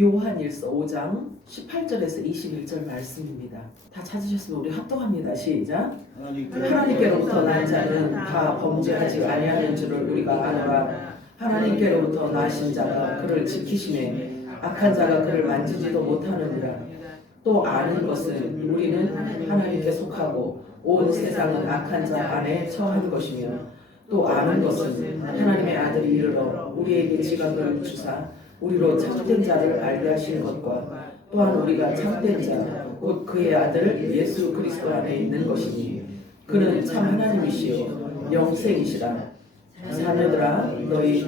요한일서 5장 18절에서 21절 말씀입니다. 다 찾으셨으면 우리 합독합니다. 시작. 하나님께로부터 난 자는 다 범죄하지 아니하는 줄을 우리가 아노라. 하나님께로부터 나신 자가 그를 지키심에 악한 자가 그를 만지지도 못하느니라. 또 아는 것은 우리는 하나님께 속하고 온 세상은 악한 자 안에 처한 것이며, 또 아는 것은 하나님의 아들이 이르러 우리에게 지각을 주사 우리로 참된 자를 알게 하시는 것과, 또한 우리가 참된 자 곧 그의 아들 예수 그리스도 안에 있는 것이니, 그는 참 하나님이시요 영생이시라. 자녀들아 너희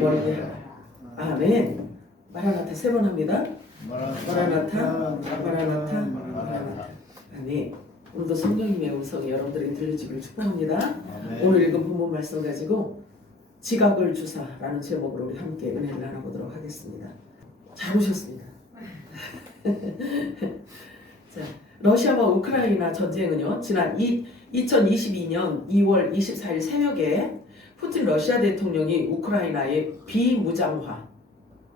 머리에 하라. 아멘. 마라나타 3번 합니다. 마라나타 마라나타 마라나타. 아멘. 오늘도 성령님의 음성이 여러분들에게 들려주기를 축복합니다. 오늘 읽은 본문 말씀 가지고 지각을 주사라는 제목으로 우리 함께 은혜를 나눠보도록 하겠습니다. 잘 오셨습니다. 자, 러시아와 우크라이나 전쟁은요, 지난 2022년 2월 24일 새벽에 푸틴 러시아 대통령이 우크라이나의 비무장화,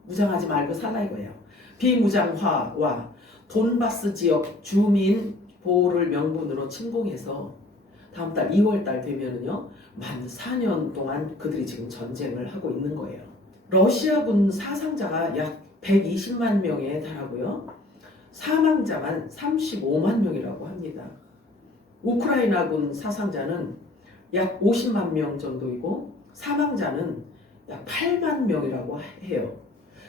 무장하지 말고 살라 이거예요. 비무장화와 돈바스 지역 주민 보호를 명분으로 침공해서 다음 달 2월 달 되면은요, 만 4년 동안 그들이 지금 전쟁을 하고 있는 거예요. 러시아군 사상자가 약 120만 명에 달하고요, 사망자만 35만 명이라고 합니다. 우크라이나군 사상자는 약 50만 명 정도이고 사망자는 약 8만 명이라고 해요.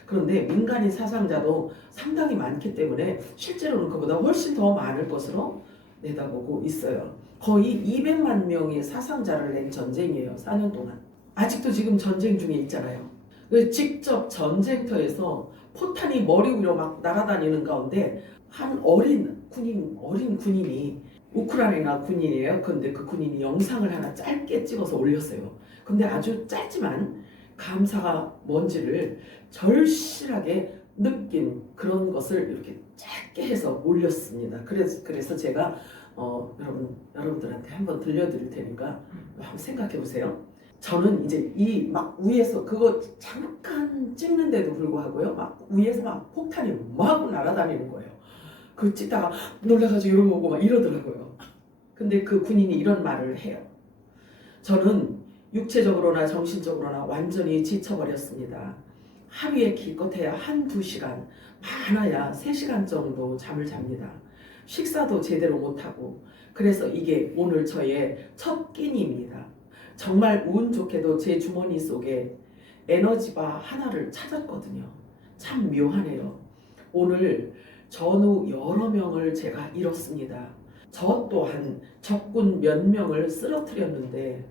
그런데 민간인 사상자도 상당히 많기 때문에 실제로는 그보다 훨씬 더 많을 것으로 내다보고 있어요. 거의 200만 명의 사상자를 낸 전쟁이에요. 4년 동안. 아직도 지금 전쟁 중에 있잖아요. 직접 전쟁터에서 포탄이 머리 위로 막 날아다니는 가운데 한 어린 군인이, 우크라이나 군인이에요. 근데 그 군인이 영상을 하나 짧게 찍어서 올렸어요. 근데 아주 짧지만 감사가 뭔지를 절실하게 느낀 그런 것을 이렇게 짧게 해서 올렸습니다. 그래서 제가 여러분들한테 한번 들려드릴 테니까 한번 생각해 보세요. 저는 이제 이 막 위에서 그거 잠깐 찍는데도 불구하고요, 막 위에서 막 폭탄이 막 날아다니는 거예요. 그걸 찍다가 놀라가지고 이러고 오고 막 이러더라고요. 근데 그 군인이 이런 말을 해요. 저는 육체적으로나 정신적으로나 완전히 지쳐버렸습니다. 하루에 기껏해야 1-2시간, 많아야 3시간 정도 잠을 잡니다. 식사도 제대로 못하고, 그래서 이게 오늘 저의 첫 끼니입니다. 정말 운 좋게도 제 주머니 속에 에너지바 하나를 찾았거든요. 참 묘하네요. 오늘 전후 여러 명을 제가 잃었습니다. 저 또한 적군 몇 명을 쓰러뜨렸는데,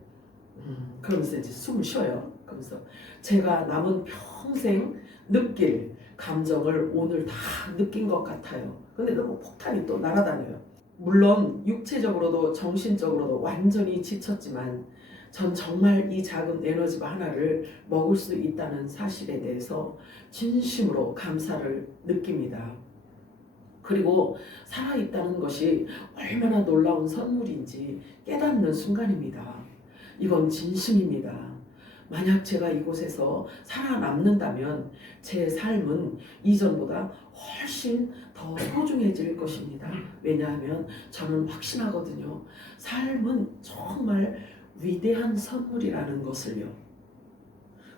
그러면서 이제 숨을 쉬어요. 그러면서 제가 남은 평생 느낄 감정을 오늘 다 느낀 것 같아요. 근데 너무 폭탄이 또 날아다녀요. 물론 육체적으로도 정신적으로도 완전히 지쳤지만 전 정말 이 작은 에너지바 하나를 먹을 수 있다는 사실에 대해서 진심으로 감사를 느낍니다. 그리고 살아있다는 것이 얼마나 놀라운 선물인지 깨닫는 순간입니다. 이건 진심입니다. 만약 제가 이곳에서 살아남는다면 제 삶은 이전보다 훨씬 더 소중해질 것입니다. 왜냐하면 저는 확신하거든요. 삶은 정말 위대한 선물이라는 것을요.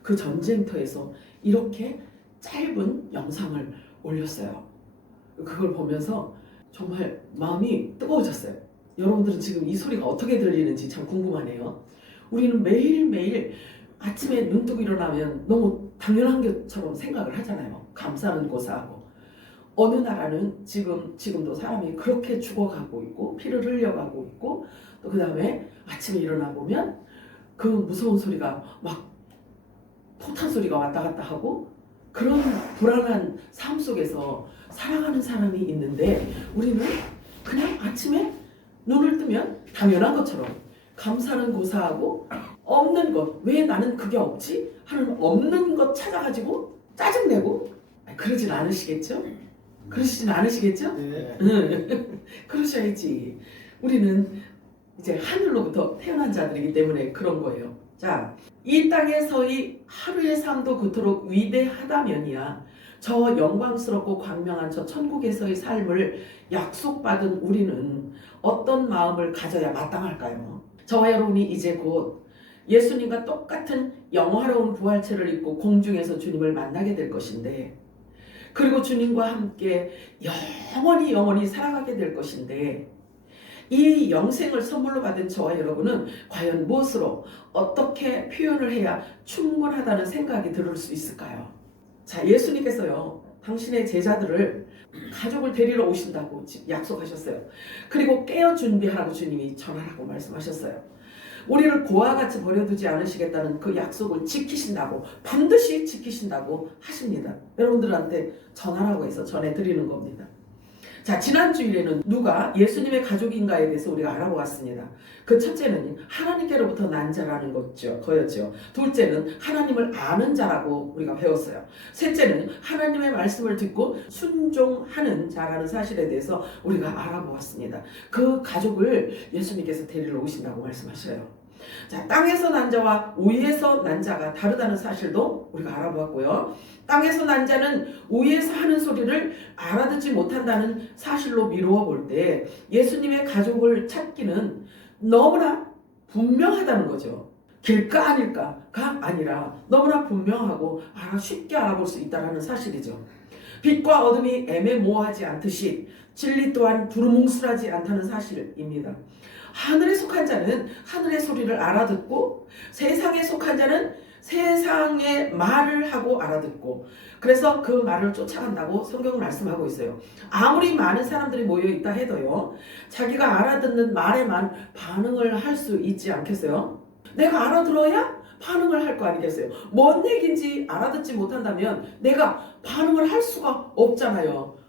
그 전쟁터에서 이렇게 짧은 영상을 올렸어요. 그걸 보면서 정말 마음이 뜨거워졌어요. 여러분들은 지금 이 소리가 어떻게 들리는지 참 궁금하네요. 우리는 매일매일 아침에 눈 뜨고 일어나면 너무 당연한 것처럼 생각을 하잖아요. 감사는 고사하고. 어느 나라는 지금도 사람이 그렇게 죽어가고 있고 피를 흘려가고 있고, 또 그 다음에 아침에 일어나 보면 그 무서운 소리가 막 포탄 소리가 왔다 갔다 하고, 그런 불안한 삶 속에서 살아가는 사람이 있는데, 우리는 그냥 아침에 눈을 뜨면 당연한 것처럼 감사는 고사하고, 없는 것, 왜 나는 그게 없지? 하는 없는 것 찾아가지고 짜증내고, 그러진 않으시겠죠? 그러시진 않으시겠죠? 네. 그러셔야지. 우리는 이제 하늘로부터 태어난 자들이기 때문에 그런 거예요. 자, 이 땅에서의 하루의 삶도 그토록 위대하다면이야 저 영광스럽고 광명한 저 천국에서의 삶을 약속받은 우리는 어떤 마음을 가져야 마땅할까요? 저와 여러분이 이제 곧 예수님과 똑같은 영화로운 부활체를 입고 공중에서 주님을 만나게 될 것인데, 그리고 주님과 함께 영원히 살아가게 될 것인데, 이 영생을 선물로 받은 저와 여러분은 과연 무엇으로 어떻게 표현을 해야 충분하다는 생각이 들을 수 있을까요? 자, 예수님께서요 당신의 제자들을 가족을 데리러 오신다고 약속하셨어요. 그리고 깨어 준비하라고 주님이 전하라고 말씀하셨어요. 우리를 고와 같이 버려두지 않으시겠다는 그 약속을 지키신다고, 반드시 지키신다고 하십니다. 여러분들한테 전하라고 해서 전해드리는 겁니다. 자, 지난 주일에는 누가 예수님의 가족인가에 대해서 우리가 알아보았습니다. 그 첫째는 하나님께로부터 난 자라는 거였죠. 둘째는 하나님을 아는 자라고 우리가 배웠어요. 셋째는 하나님의 말씀을 듣고 순종하는 자라는 사실에 대해서 우리가 알아보았습니다. 그 가족을 예수님께서 데리러 오신다고 말씀하셔요. 자, 땅에서 난 자와 위에서 난 자가 다르다는 사실도 우리가 알아보았고요. 땅에서 난 자는 위에서 하는 소리를 알아듣지 못한다는 사실로 미루어 볼 때 예수님의 가족을 찾기는 너무나 분명하다는 거죠. 길까 아닐까가 아니라 너무나 분명하고 쉽게 알아볼 수 있다는 사실이죠. 빛과 어둠이 애매모호하지 않듯이 진리 또한 두루뭉술하지 않다는 사실입니다. 하늘에 속한 자는 하늘의 소리를 알아듣고, 세상에 속한 자는 세상의 말을 하고 알아듣고, 그래서 그 말을 쫓아간다고 성경은 말씀하고 있어요. 아무리 많은 사람들이 모여 있다 해도요, 자기가 알아듣는 말에만 반응을 할 수 있지 않겠어요? 내가 알아들어야 반응을 할 거 아니겠어요? 뭔 얘기인지 알아듣지 못한다면 내가 반응을 할 수가 없잖아요.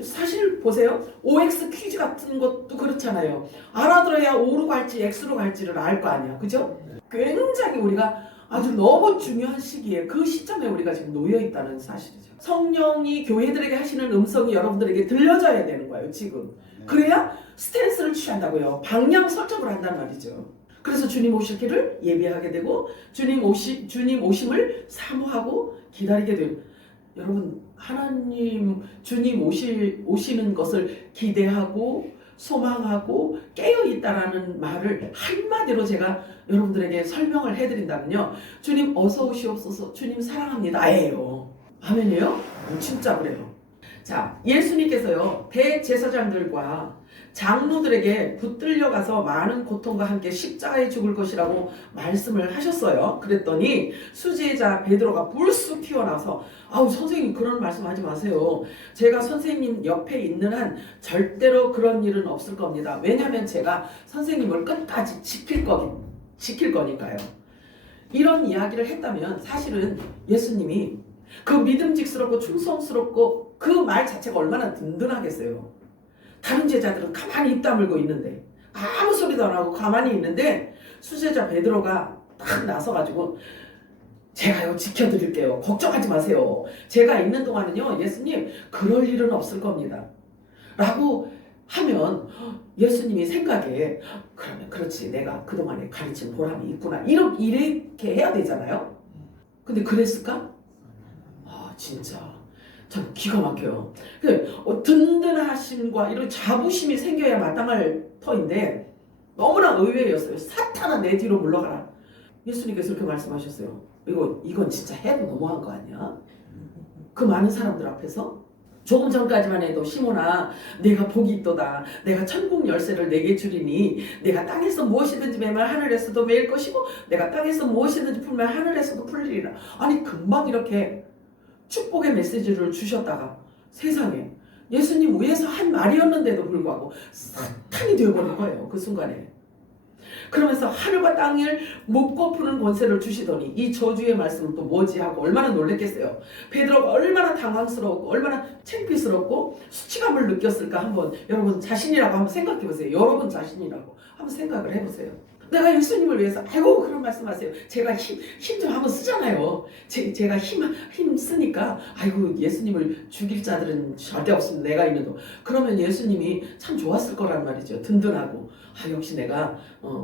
사실 보세요. OX 퀴즈 같은 것도 그렇잖아요. 알아들어야 O로 갈지 X로 갈지를 알 거 아니야. 그죠? 굉장히 우리가 아주 너무 중요한 시기에, 그 시점에 우리가 지금 놓여 있다는 사실이죠. 성령이 교회들에게 하시는 음성이 여러분들에게 들려져야 되는 거예요, 지금. 그래야 스탠스를 취한다고요. 방향 설정을 한단 말이죠. 그래서 주님 오실 길을 예비하게 되고, 주님 오심을 사모하고 기다리게 돼요. 여러분, 하나님 주님 오시는 것을 기대하고 소망하고 깨어있다라는 말을 한마디로 제가 여러분들에게 설명을 해드린다면요, 주님 어서 오시옵소서, 주님 사랑합니다 예요. 아멘이에요? 진짜 그래요. 자, 예수님께서요 대제사장들과 장로들에게 붙들려 가서 많은 고통과 함께 십자가에 죽을 것이라고 말씀을 하셨어요. 그랬더니 수제자 베드로가 불쑥 튀어나와서, 아우 선생님 그런 말씀 하지 마세요. 제가 선생님 옆에 있는 한 절대로 그런 일은 없을 겁니다. 왜냐하면 제가 선생님을 끝까지 지킬 거니까요. 이런 이야기를 했다면 사실은 예수님이 그 믿음직스럽고 충성스럽고 그 말 자체가 얼마나 든든하겠어요. 다른 제자들은 가만히 입 다물고 있는데, 아무 소리도 안 하고 가만히 있는데, 수제자 베드로가 딱 나서가지고 제가요 지켜드릴게요. 걱정하지 마세요. 제가 있는 동안은요 예수님 그럴 일은 없을 겁니다 라고 하면 예수님이 생각에, 그러면 그렇지, 내가 그동안에 가르친 보람이 있구나, 이렇게 해야 되잖아요. 근데 그랬을까? 진짜 참 기가 막혀요. 든든하심과 이런 자부심이 생겨야 마땅할 터인데 너무나 의외였어요. 사탄아 내 뒤로 물러가라. 예수님께서 이렇게 말씀하셨어요. 이건 진짜 해도 너무한 거 아니야? 그 많은 사람들 앞에서? 조금 전까지만 해도 시몬아 내가 복이 있도다, 내가 천국 열쇠를 내게 주리니 내가 땅에서 무엇이든지 매면 하늘에서도 매일 것이고 내가 땅에서 무엇이든지 풀면 하늘에서도 풀리리라. 아니 금방 이렇게 축복의 메시지를 주셨다가 세상에 예수님 위에서 한 말이었는데도 불구하고 사탄이 되어버린 거예요. 그 순간에. 그러면서 하늘과 땅을 묶고 푸는 권세를 주시더니 이 저주의 말씀은 또 뭐지 하고 얼마나 놀랬겠어요. 베드로가 얼마나 당황스러웠고 얼마나 창피스럽고 수치감을 느꼈을까. 한번 여러분 자신이라고 한번 생각해 보세요. 여러분 자신이라고 한번 생각을 해보세요. 내가 예수님을 위해서 아이고 그런 말씀하세요. 제가 힘 좀 한번 쓰잖아요. 제가 힘 쓰니까 아이고 예수님을 죽일 자들은 절대 없습니다. 내가 있는도. 그러면 예수님이 참 좋았을 거란 말이죠. 든든하고 아 역시 내가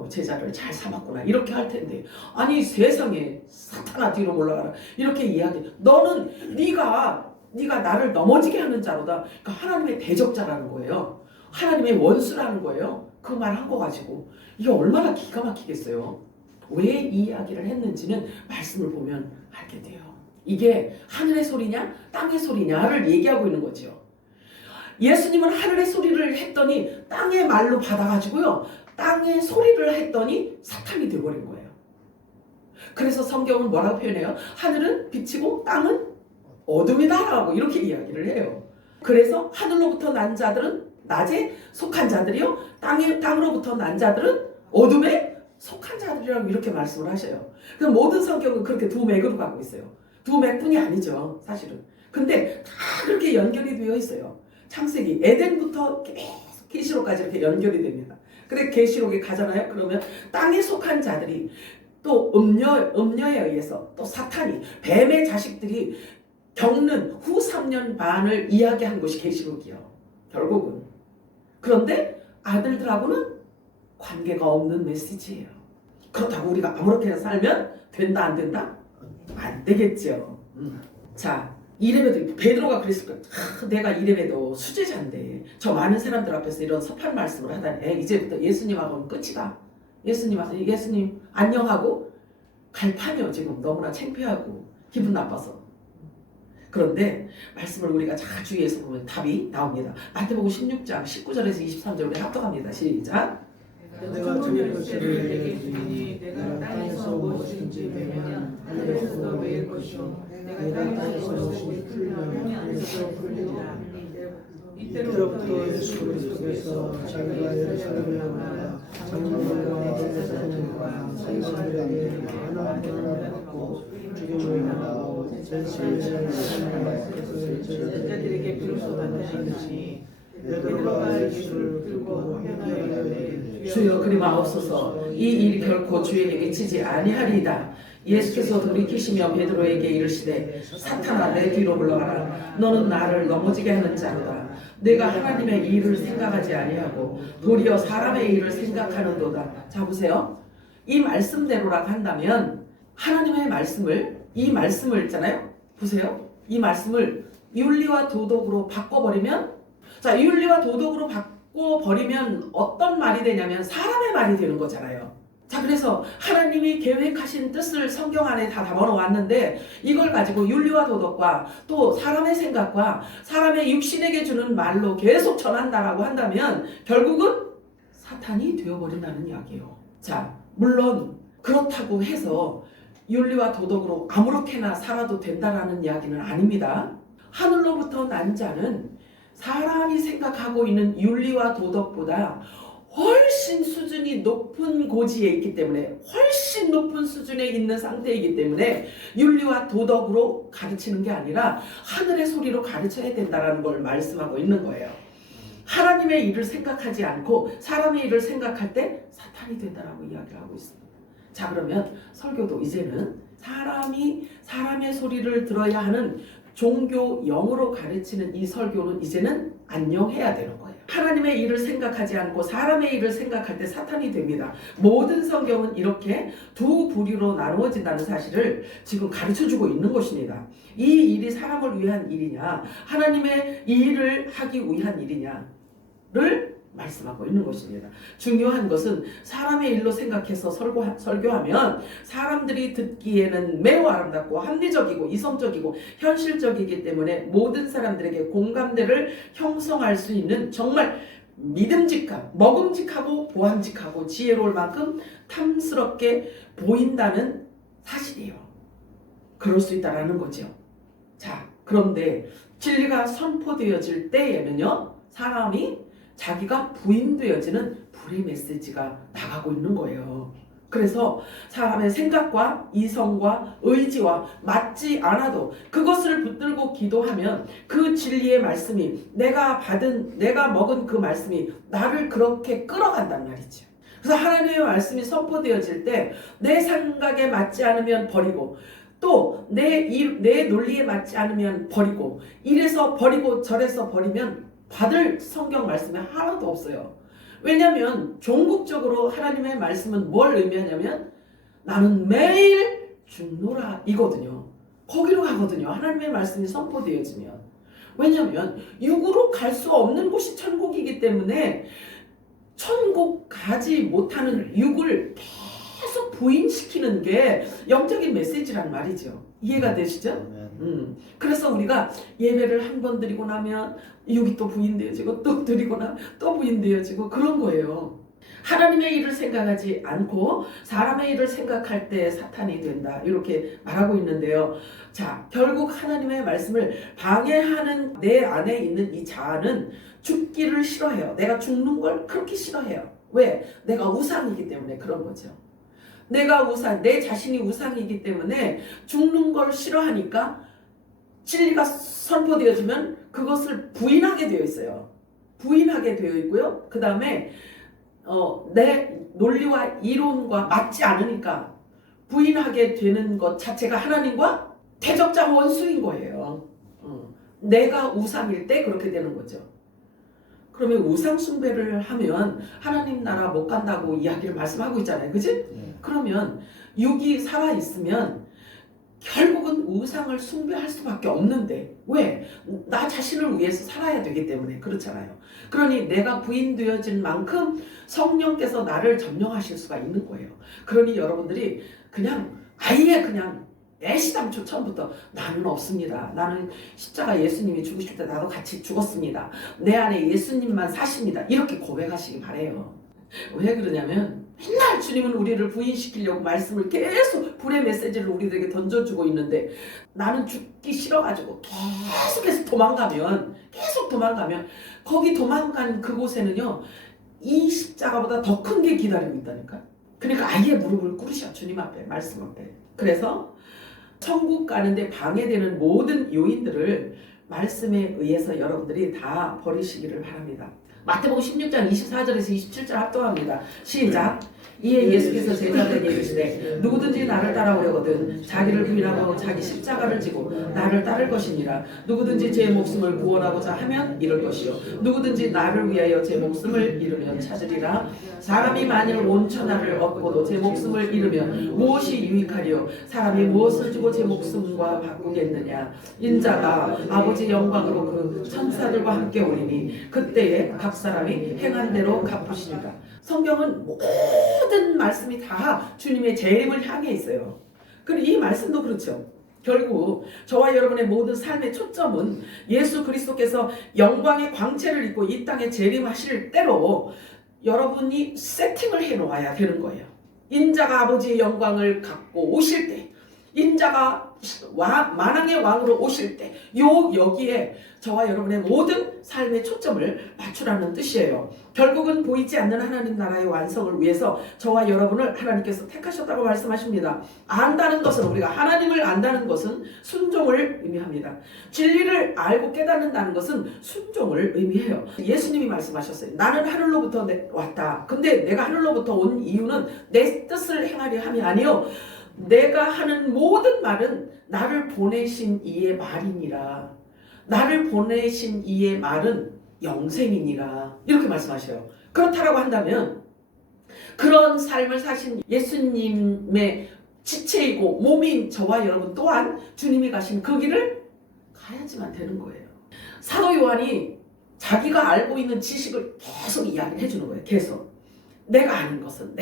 제자를 잘 삼았구나 이렇게 할 텐데 아니 세상에 사탄아 뒤로 올라가라 이렇게 이야기. 너는 네가 나를 넘어지게 하는 자로다. 그러니까 하나님의 대적자라는 거예요. 하나님의 원수라는 거예요. 그 말 한 거 가지고 이게 얼마나 기가 막히겠어요. 왜 이 이야기를 했는지는 말씀을 보면 알게 돼요. 이게 하늘의 소리냐 땅의 소리냐를 얘기하고 있는 거죠. 예수님은 하늘의 소리를 했더니 땅의 말로 받아가지고요. 땅의 소리를 했더니 사탄이 되어버린 거예요. 그래서 성경은 뭐라고 표현해요? 하늘은 빛이고 땅은 어둠이다라고 이렇게 이야기를 해요. 그래서 하늘로부터 난 자들은 낮에 속한 자들이요. 땅으로부터 난 자들은 어둠에 속한 자들이라고 이렇게 말씀을 하셔요. 그럼 모든 성경은 그렇게 두 맥으로 가고 있어요. 두 맥뿐이 아니죠. 사실은. 근데 다 그렇게 연결이 되어 있어요. 창세기, 에덴부터 계속 계시록까지 이렇게 연결이 됩니다. 근데 계시록에 가잖아요. 그러면 땅에 속한 자들이 또 음녀에 의해서 또 사탄이 뱀의 자식들이 겪는 후 3년 반을 이야기한 것이 계시록이요. 결국은. 그런데 아들들하고는 관계가 없는 메시지예요. 그렇다고 우리가 아무렇게나 살면 된다 안 된다? 안 되겠죠. 자, 이래봬도 예배도가 그랬을 거예요. 내가 이래봬도 수제자인데 저 많은 사람들 앞에서 이런 섭한 말씀을 하다니 이제부터 예수님하고는 끝이다. 예수님 안녕하고 갈판이요. 지금 너무나 창피하고 기분 나빠서. 그런데 말씀을 우리가 잘 주의해서 보면 답이 나옵니다. 마태복음 16장 19절에서 23절 우리 합독합니다. 시작. 내가 드릴 것을 내게 주니 내가 땅에서 무엇인지 배면 하늘에서도 외일 것이요 내가 땅에서 무엇인지 풀면 하늘에서 풀리리라. 이때로부터 예수 그리스도께서 자기가 예루살렘에 올라 장로들과 대제사장들과 서기관들에게 많은 고난을 받고 죽임을 당하고 제7일 사람의 제자들에게 비로소 나타나시니 베드로가 예수를 들고 회개하되 주여 그리 마옵소서 이 일이 결코 주에게 미치지 아니하리이다. 예수께서 돌이키시며 베드로에게 이르시되 사탄아 내 뒤로 물러가라. 너는 나를 넘어지게 하는 자로다. 내가 하나님의 일을 생각하지 아니하고 도리어 사람의 일을 생각하는도다. 자 보세요. 이 말씀대로라고 한다면 하나님의 이 말씀을 있잖아요. 보세요. 이 말씀을 윤리와 도덕으로 바꿔버리면 자 윤리와 도덕으로 바꿔버리면 어떤 말이 되냐면 사람의 말이 되는 거잖아요. 자 그래서 하나님이 계획하신 뜻을 성경 안에 다 담아놓았는데 이걸 가지고 윤리와 도덕과 또 사람의 생각과 사람의 육신에게 주는 말로 계속 전한다라고 한다면 결국은 사탄이 되어버린다는 이야기예요. 자 물론 그렇다고 해서 윤리와 도덕으로 아무렇게나 살아도 된다라는 이야기는 아닙니다. 하늘로부터 난 자는 사람이 생각하고 있는 윤리와 도덕보다 훨씬 수준이 높은 고지에 있기 때문에 훨씬 높은 수준에 있는 상태이기 때문에 윤리와 도덕으로 가르치는 게 아니라 하늘의 소리로 가르쳐야 된다는 걸 말씀하고 있는 거예요. 하나님의 일을 생각하지 않고 사람의 일을 생각할 때 사탄이 된다라고 이야기를 하고 있습니다. 자 그러면 설교도 이제는 사람의 소리를 들어야 하는 종교 영으로 가르치는 이 설교는 이제는 안녕해야 되는 거예요. 하나님의 일을 생각하지 않고 사람의 일을 생각할 때 사탄이 됩니다. 모든 성경은 이렇게 두 부류로 나누어진다는 사실을 지금 가르쳐주고 있는 것입니다. 이 일이 사람을 위한 일이냐 하나님의 일을 하기 위한 일이냐를 말씀하고 있는 것입니다. 중요한 것은 사람의 일로 생각해서 설교하면 사람들이 듣기에는 매우 아름답고 합리적이고 이성적이고 현실적이기 때문에 모든 사람들에게 공감대를 형성할 수 있는 정말 먹음직하고 보암직하고 지혜로울 만큼 탐스럽게 보인다는 사실이에요. 그럴 수 있다라는 거죠. 자, 그런데 진리가 선포되어질 때에는요, 사람이 자기가 부인되어지는 불의 메시지가 나가고 있는 거예요. 그래서 사람의 생각과 이성과 의지와 맞지 않아도 그것을 붙들고 기도하면 그 진리의 말씀이 내가 먹은 그 말씀이 나를 그렇게 끌어간단 말이죠. 그래서 하나님의 말씀이 선포되어질 때 내 생각에 맞지 않으면 버리고 또 내 논리에 맞지 않으면 버리고 이래서 버리고 저래서 버리면 받을 성경 말씀이 하나도 없어요. 왜냐하면 종국적으로 하나님의 말씀은 뭘 의미하냐면 나는 매일 죽노라 이거든요. 거기로 가거든요. 하나님의 말씀이 선포되어지면. 왜냐하면 육으로 갈 수 없는 곳이 천국이기 때문에 천국 가지 못하는 육을 계속 부인시키는 게 영적인 메시지란 말이죠. 이해가 되시죠? 그래서 우리가 예배를 한 번 드리고 나면 육이 또 부인되어지고 또 드리고 나면 또 부인되어지고 그런 거예요. 하나님의 일을 생각하지 않고 사람의 일을 생각할 때 사탄이 된다 이렇게 말하고 있는데요. 자, 결국 하나님의 말씀을 방해하는 내 안에 있는 이 자아는 죽기를 싫어해요. 내가 죽는 걸 그렇게 싫어해요. 왜? 내가 우상이기 때문에 그런 거죠. 내 자신이 우상이기 때문에 죽는 걸 싫어하니까 진리가 선포되어지면 그것을 부인하게 되어 있어요. 부인하게 되어 있고요. 그 다음에 내 논리와 이론과 맞지 않으니까 부인하게 되는 것 자체가 하나님과 대적자 원수인 거예요. 내가 우상일 때 그렇게 되는 거죠. 그러면 우상 숭배를 하면 하나님 나라 못 간다고 이야기를 말씀하고 있잖아요. 그지? 그러면 육이 살아있으면 결국은 우상을 숭배할 수밖에 없는데 왜? 나 자신을 위해서 살아야 되기 때문에 그렇잖아요. 그러니 내가 부인되어진 만큼 성령께서 나를 점령하실 수가 있는 거예요. 그러니 여러분들이 아예 애시당초 처음부터 나는 없습니다. 나는 십자가 예수님이 죽으실 때 나도 같이 죽었습니다. 내 안에 예수님만 사십니다. 이렇게 고백하시기 바래요. 왜 그러냐면 맨날 주님은 우리를 부인시키려고 말씀을 계속 불의 메시지를 우리들에게 던져주고 있는데 나는 죽기 싫어가지고 계속 도망가면 거기 도망간 그곳에는요 이 십자가보다 더 큰 게 기다리고 있다니까. 그러니까 아예 무릎을 꿇으셔. 주님 앞에, 말씀 앞에. 그래서 천국 가는데 방해되는 모든 요인들을 말씀에 의해서 여러분들이 다 버리시기를 바랍니다. 마태복음 16장 24절에서 27절 합동합니다. 시작. 이에 예수께서 제자들에게 이르시되 누구든지 나를 따라오려거든 자기를 부인하고 자기 십자가를 지고 나를 따를 것이니라. 누구든지 제 목숨을 구원하고자 하면 잃을 것이요 누구든지 나를 위하여 제 목숨을 잃으면 찾으리라. 사람이 만일 온 천하를 얻고도 제 목숨을 잃으면 무엇이 유익하리요? 사람이 무엇을 주고 제 목숨과 바꾸겠느냐? 인자가 아버지 영광으로 그 천사들과 함께 오리니 그때에 각 사람이 행한 대로 갚으시리라. 성경은 모든 말씀이 다 주님의 재림을 향해 있어요. 그리고 이 말씀도 그렇죠. 결국 저와 여러분의 모든 삶의 초점은 예수 그리스도께서 영광의 광채를 입고 이 땅에 재림하실 때로 여러분이 세팅을 해놓아야 되는 거예요. 인자가 아버지의 영광을 갖고 오실 때, 인자가 만왕의 왕으로 오실 때 여기에 저와 여러분의 모든 삶의 초점을 맞추라는 뜻이에요. 결국은 보이지 않는 하나님 나라의 완성을 위해서 저와 여러분을 하나님께서 택하셨다고 말씀하십니다. 안다는 것은, 우리가 하나님을 안다는 것은 순종을 의미합니다. 진리를 알고 깨닫는다는 것은 순종을 의미해요. 예수님이 말씀하셨어요. 나는 하늘로부터 왔다. 근데 내가 하늘로부터 온 이유는 내 뜻을 행하려 함이 아니요 내가 하는 모든 말은 나를 보내신 이의 말이니라. 나를 보내신 이의 말은 영생이니라. 이렇게 말씀하셔요. 그렇다라고 한다면 그런 삶을 사신 예수님의 지체이고 몸인 저와 여러분 또한 주님이 가신 그 길을 가야지만 되는 거예요. 사도 요한이 자기가 알고 있는 지식을 계속 이야기를 해주는 거예요. 계속. 내가 아는 것은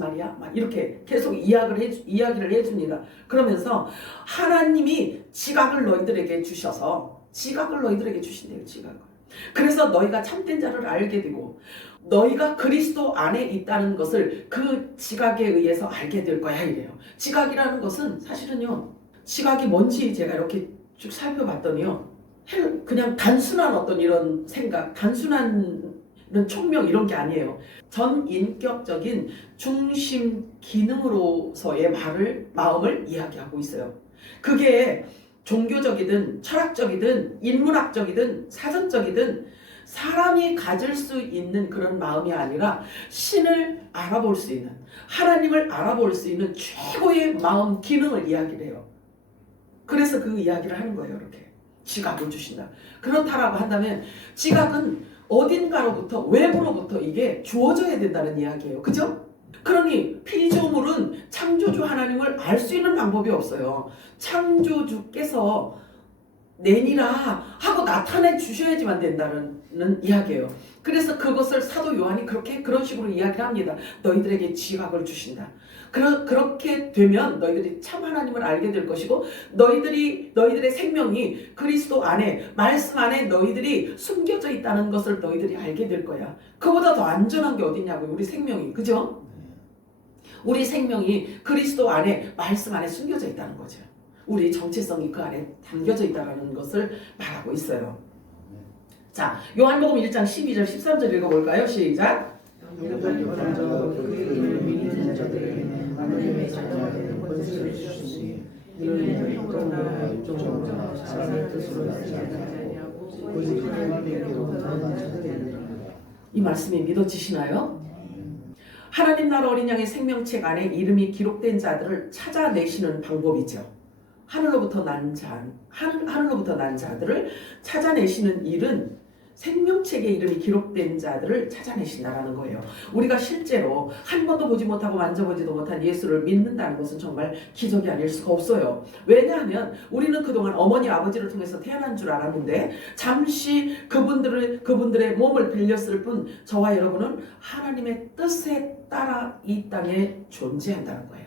말이야. 막 이렇게 계속 이야기를 해줍니다. 그러면서 하나님이 지각을 너희들에게 주신대요. 지각을. 그래서 너희가 참된 자를 알게 되고 너희가 그리스도 안에 있다는 것을 그 지각에 의해서 알게 될 거야 이래요. 지각이라는 것은 사실은요. 지각이 뭔지 제가 이렇게 쭉 살펴봤더니요. 그냥 단순한 어떤 이런 생각, 단순한 이런 총명 이런 게 아니에요. 전인격적인 중심 기능으로서의 마음을 이야기하고 있어요. 그게 종교적이든 철학적이든 인문학적이든 사전적이든 사람이 가질 수 있는 그런 마음이 아니라 신을 알아볼 수 있는, 하나님을 알아볼 수 있는 최고의 마음 기능을 이야기를 해요. 그래서 그 이야기를 하는 거예요. 이렇게 지각을 주신다. 그렇다라고 한다면 지각은 어딘가로부터, 외부로부터 이게 주어져야 된다는 이야기예요. 그죠? 그러니 피조물은 창조주 하나님을 알 수 있는 방법이 없어요. 창조주께서 내니라 하고 나타내 주셔야지만 된다는 이야기예요. 그래서 그것을 사도 요한이 그런 식으로 이야기를 합니다. 너희들에게 지각을 주신다. 그렇게 되면 너희들이 참 하나님을 알게 될 것이고, 너희들의 생명이 그리스도 안에, 말씀 안에 너희들이 숨겨져 있다는 것을 너희들이 알게 될 거야. 그보다 더 안전한 게 어딨냐고요. 우리 생명이. 그죠? 우리 생명이 그리스도 안에, 말씀 안에 숨겨져 있다는 거죠. 우리 정체성이 그 안에 담겨져 있다는 것을 말하고 있어요. 자, 요한복음 1장 12절 13절 읽어볼까요? 시작. 영접한 자와 그의 이름을 믿는 자들에게는 하나님의 자녀가 되는 권세를 주시니 이는 혈통으로나 육정으로나 사람의 뜻으로 나지 않고 오직 하나님께로부터 난 자들이니라. 이 말씀이 믿어지시나요? 하나님 나라 어린 양의 생명책 안에 이름이 기록된 자들을 찾아내시는 방법이죠. 하늘로부터 난 자들을 찾아내시는 일은 생명책에 이름이 기록된 자들을 찾아내신다라는 거예요. 우리가 실제로 한 번도 보지 못하고 만져보지도 못한 예수를 믿는다는 것은 정말 기적이 아닐 수가 없어요. 왜냐하면 우리는 그동안 어머니 아버지를 통해서 태어난 줄 알았는데 잠시 그분들의 몸을 빌렸을 뿐 저와 여러분은 하나님의 뜻에 따라 이 땅에 존재한다는 거예요.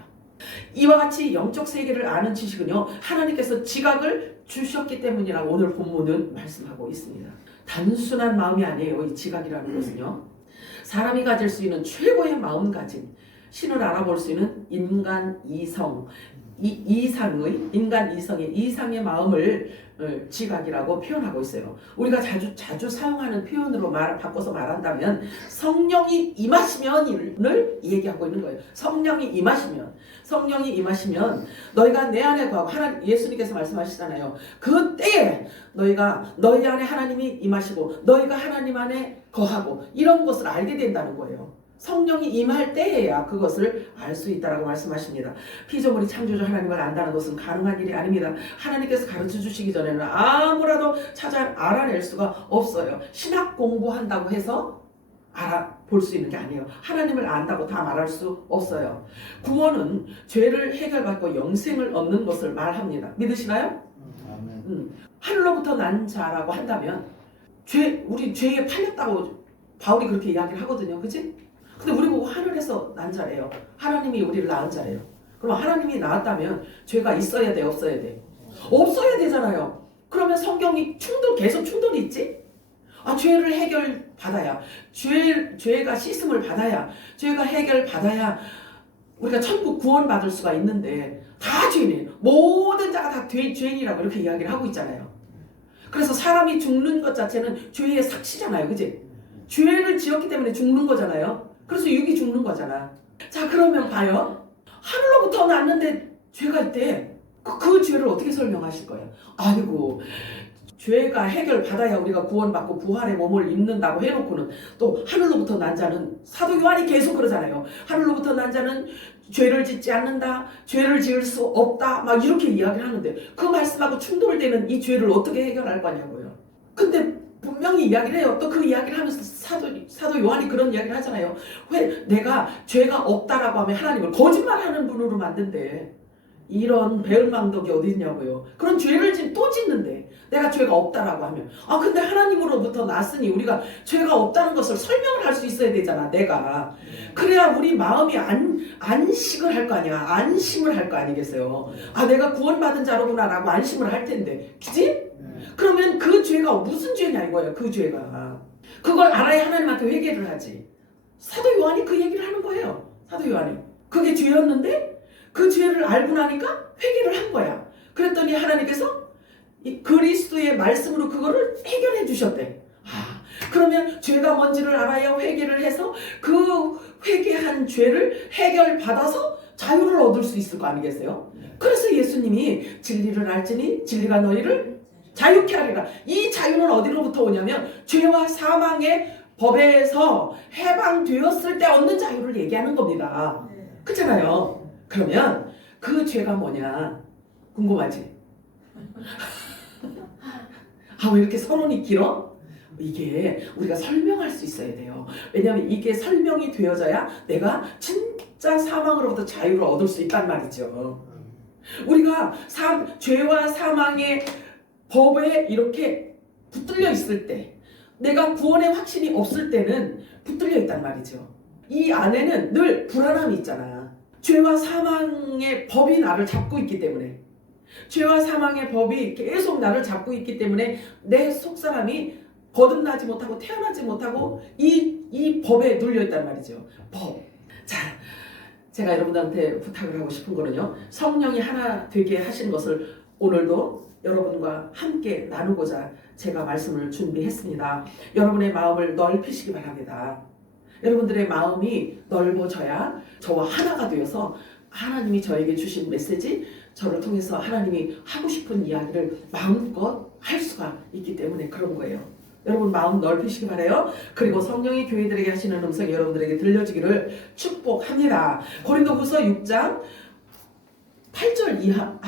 이와 같이 영적 세계를 아는 지식은요, 하나님께서 지각을 주셨기 때문이라고 오늘 본문은 말씀하고 있습니다. 단순한 마음이 아니에요. 이 지각이라는 것은요, 사람이 가질 수 있는 최고의 마음가짐, 신을 알아볼 수 있는 인간 이상의 마음을 지각이라고 표현하고 있어요. 우리가 자주 사용하는 표현으로 바꿔서 말한다면 성령이 임하시면을 얘기하고 있는 거예요. 성령이 임하시면 너희가 내 안에 거하고, 예수님께서 말씀하시잖아요. 그때에 너희 안에 하나님이 임하시고 너희가 하나님 안에 거하고 이런 것을 알게 된다는 거예요. 성령이 임할 때에야 그것을 알 수 있다라고 말씀하십니다. 피조물이 창조주 하나님을 안다는 것은 가능한 일이 아닙니다. 하나님께서 가르쳐 주시기 전에는 아무라도 알아낼 수가 없어요. 신학 공부한다고 해서 알아볼 수 있는 게 아니에요. 하나님을 안다고 다 말할 수 없어요. 구원은 죄를 해결받고 영생을 얻는 것을 말합니다. 믿으시나요? 하늘로부터 난 자라고 한다면 우리 죄에 팔렸다고 바울이 그렇게 이야기를 하거든요. 그치? 근데 우리 보고 하늘에서 난 자래요. 하나님이 우리를 낳은 자래요. 그럼 하나님이 낳았다면 죄가 있어야 돼, 없어야 돼? 없어야 되잖아요. 그러면 성경이 계속 충돌이 있지? 죄를 해결받아야, 죄가 씻음을 받아야, 죄가 해결받아야 우리가 천국 구원받을 수가 있는데 다 죄인이에요. 모든 자가 다 죄인이라고 이렇게 이야기를 하고 있잖아요. 그래서 사람이 죽는 것 자체는 죄의 삭시잖아요. 그치? 죄를 지었기 때문에 죽는 거잖아요. 그래서 육이 죽는 거잖아. 자, 그러면 봐요. 하늘로부터 났는데 죄가 있대. 그 죄를 어떻게 설명하실 거예요? 아이고, 죄가 해결받아야 우리가 구원받고 부활의 몸을 입는다고 해놓고는 또 하늘로부터 난 자는, 사도 요한이 계속 그러잖아요. 하늘로부터 난 자는 죄를 짓지 않는다, 죄를 지을 수 없다, 막 이렇게 이야기를 하는데 그 말씀하고 충돌되는 이 죄를 어떻게 해결할 거냐고요. 근데 분명히 이야기를 해요. 또 그 이야기를 하면서 사도 요한이 그런 이야기를 하잖아요. 왜 내가 죄가 없다라고 하면 하나님을 거짓말하는 분으로 만든대. 이런 배은망덕이 어디 있냐고요. 그런 죄를 또 짓는데 내가 죄가 없다라고 하면, 근데 하나님으로부터 났으니 우리가 죄가 없다는 것을 설명을 할 수 있어야 되잖아, 내가. 그래야 우리 마음이 안식을 할 거 아니야. 안심을 할 거 아니겠어요. 내가 구원받은 자로구나 라고 안심을 할 텐데, 그치? 그러면 그 죄가 무슨 죄냐 이거예요. 그 죄가. 그걸 알아야 하나님한테 회개를 하지. 사도 요한이 그 얘기를 하는 거예요. 사도 요한이. 그게 죄였는데 그 죄를 알고 나니까 회개를 한 거야. 그랬더니 하나님께서 이 그리스도의 말씀으로 그거를 해결해 주셨대. 그러면 죄가 뭔지를 알아야 회개를 해서 그 회개한 죄를 해결받아서 자유를 얻을 수 있을 거 아니겠어요? 그래서 예수님이 진리를 알지니 진리가 너희를 자유케 하리라. 이 자유는 어디로부터 오냐면 죄와 사망의 법에서 해방되었을 때 얻는 자유를 얘기하는 겁니다. 그렇잖아요. 그러면 그 죄가 뭐냐 궁금하지? 아, 왜 이렇게 서론이 길어? 이게 우리가 설명할 수 있어야 돼요. 왜냐하면 이게 설명이 되어져야 내가 진짜 사망으로부터 자유를 얻을 수 있단 말이죠. 우리가 죄와 사망의 법에 이렇게 붙들려 있을 때, 내가 구원의 확신이 없을 때는 붙들려 있단 말이죠. 이 안에는 늘 불안함이 있잖아. 죄와 사망의 법이 나를 잡고 있기 때문에, 죄와 사망의 법이 계속 나를 잡고 있기 때문에 내 속사람이 거듭나지 못하고 태어나지 못하고 이 법에 눌려 있단 말이죠. 법. 자, 제가 여러분들한테 부탁을 하고 싶은 거는요, 성령이 하나 되게 하시는 것을 오늘도 여러분과 함께 나누고자 제가 말씀을 준비했습니다. 여러분의 마음을 넓히시기 바랍니다. 여러분들의 마음이 넓어져야 저와 하나가 되어서 하나님이 저에게 주신 메시지, 저를 통해서 하나님이 하고 싶은 이야기를 마음껏 할 수가 있기 때문에 그런 거예요. 여러분 마음 넓히시기 바라요. 그리고 성령이 교회들에게 하시는 음성이 여러분들에게 들려지기를 축복합니다. 고린도후서 6장 8절 이하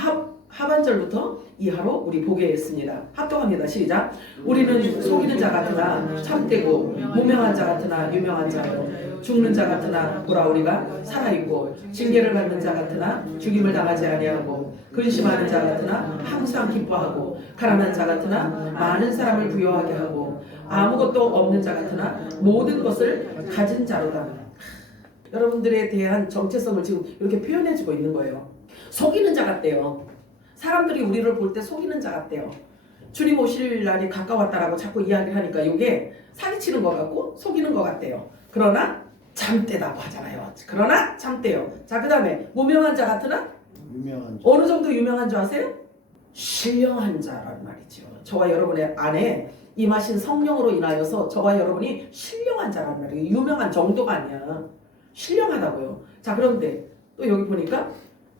하반절부터 이하로 우리 보겠습니다. 합독합니다. 시작. 우리는 속이는 자 같으나 참되고 무명한 자 같으나 유명한 자요, 죽는 자 같으나 보라 우리가 살아있고, 징계를 받는 자 같으나 죽임을 당하지 아니하고, 근심하는 자 같으나 항상 기뻐하고, 가난한 자 같으나 많은 사람을 부요하게 하고, 아무것도 없는 자 같으나 모든 것을 가진 자로다. 여러분들에 대한 정체성을 지금 이렇게 표현해주고 있는 거예요. 속이는 자 같대요. 사람들이 우리를 볼 때 속이는 자 같대요. 주님 오실 날이 가까웠다라고 자꾸 이야기를 하니까 이게 사기치는 것 같고 속이는 것 같대요. 그러나 참되다고 하잖아요. 그러나 참대요. 자, 그 다음에 무명한 자 같으나 유명한 자. 어느 정도 유명한 줄 아세요? 신령한 자란 말이죠. 저와 여러분의 안에 임하신 성령으로 인하여서 저와 여러분이 신령한 자란 말이에요. 유명한 정도가 아니야. 신령하다고요. 자, 그런데 또 여기 보니까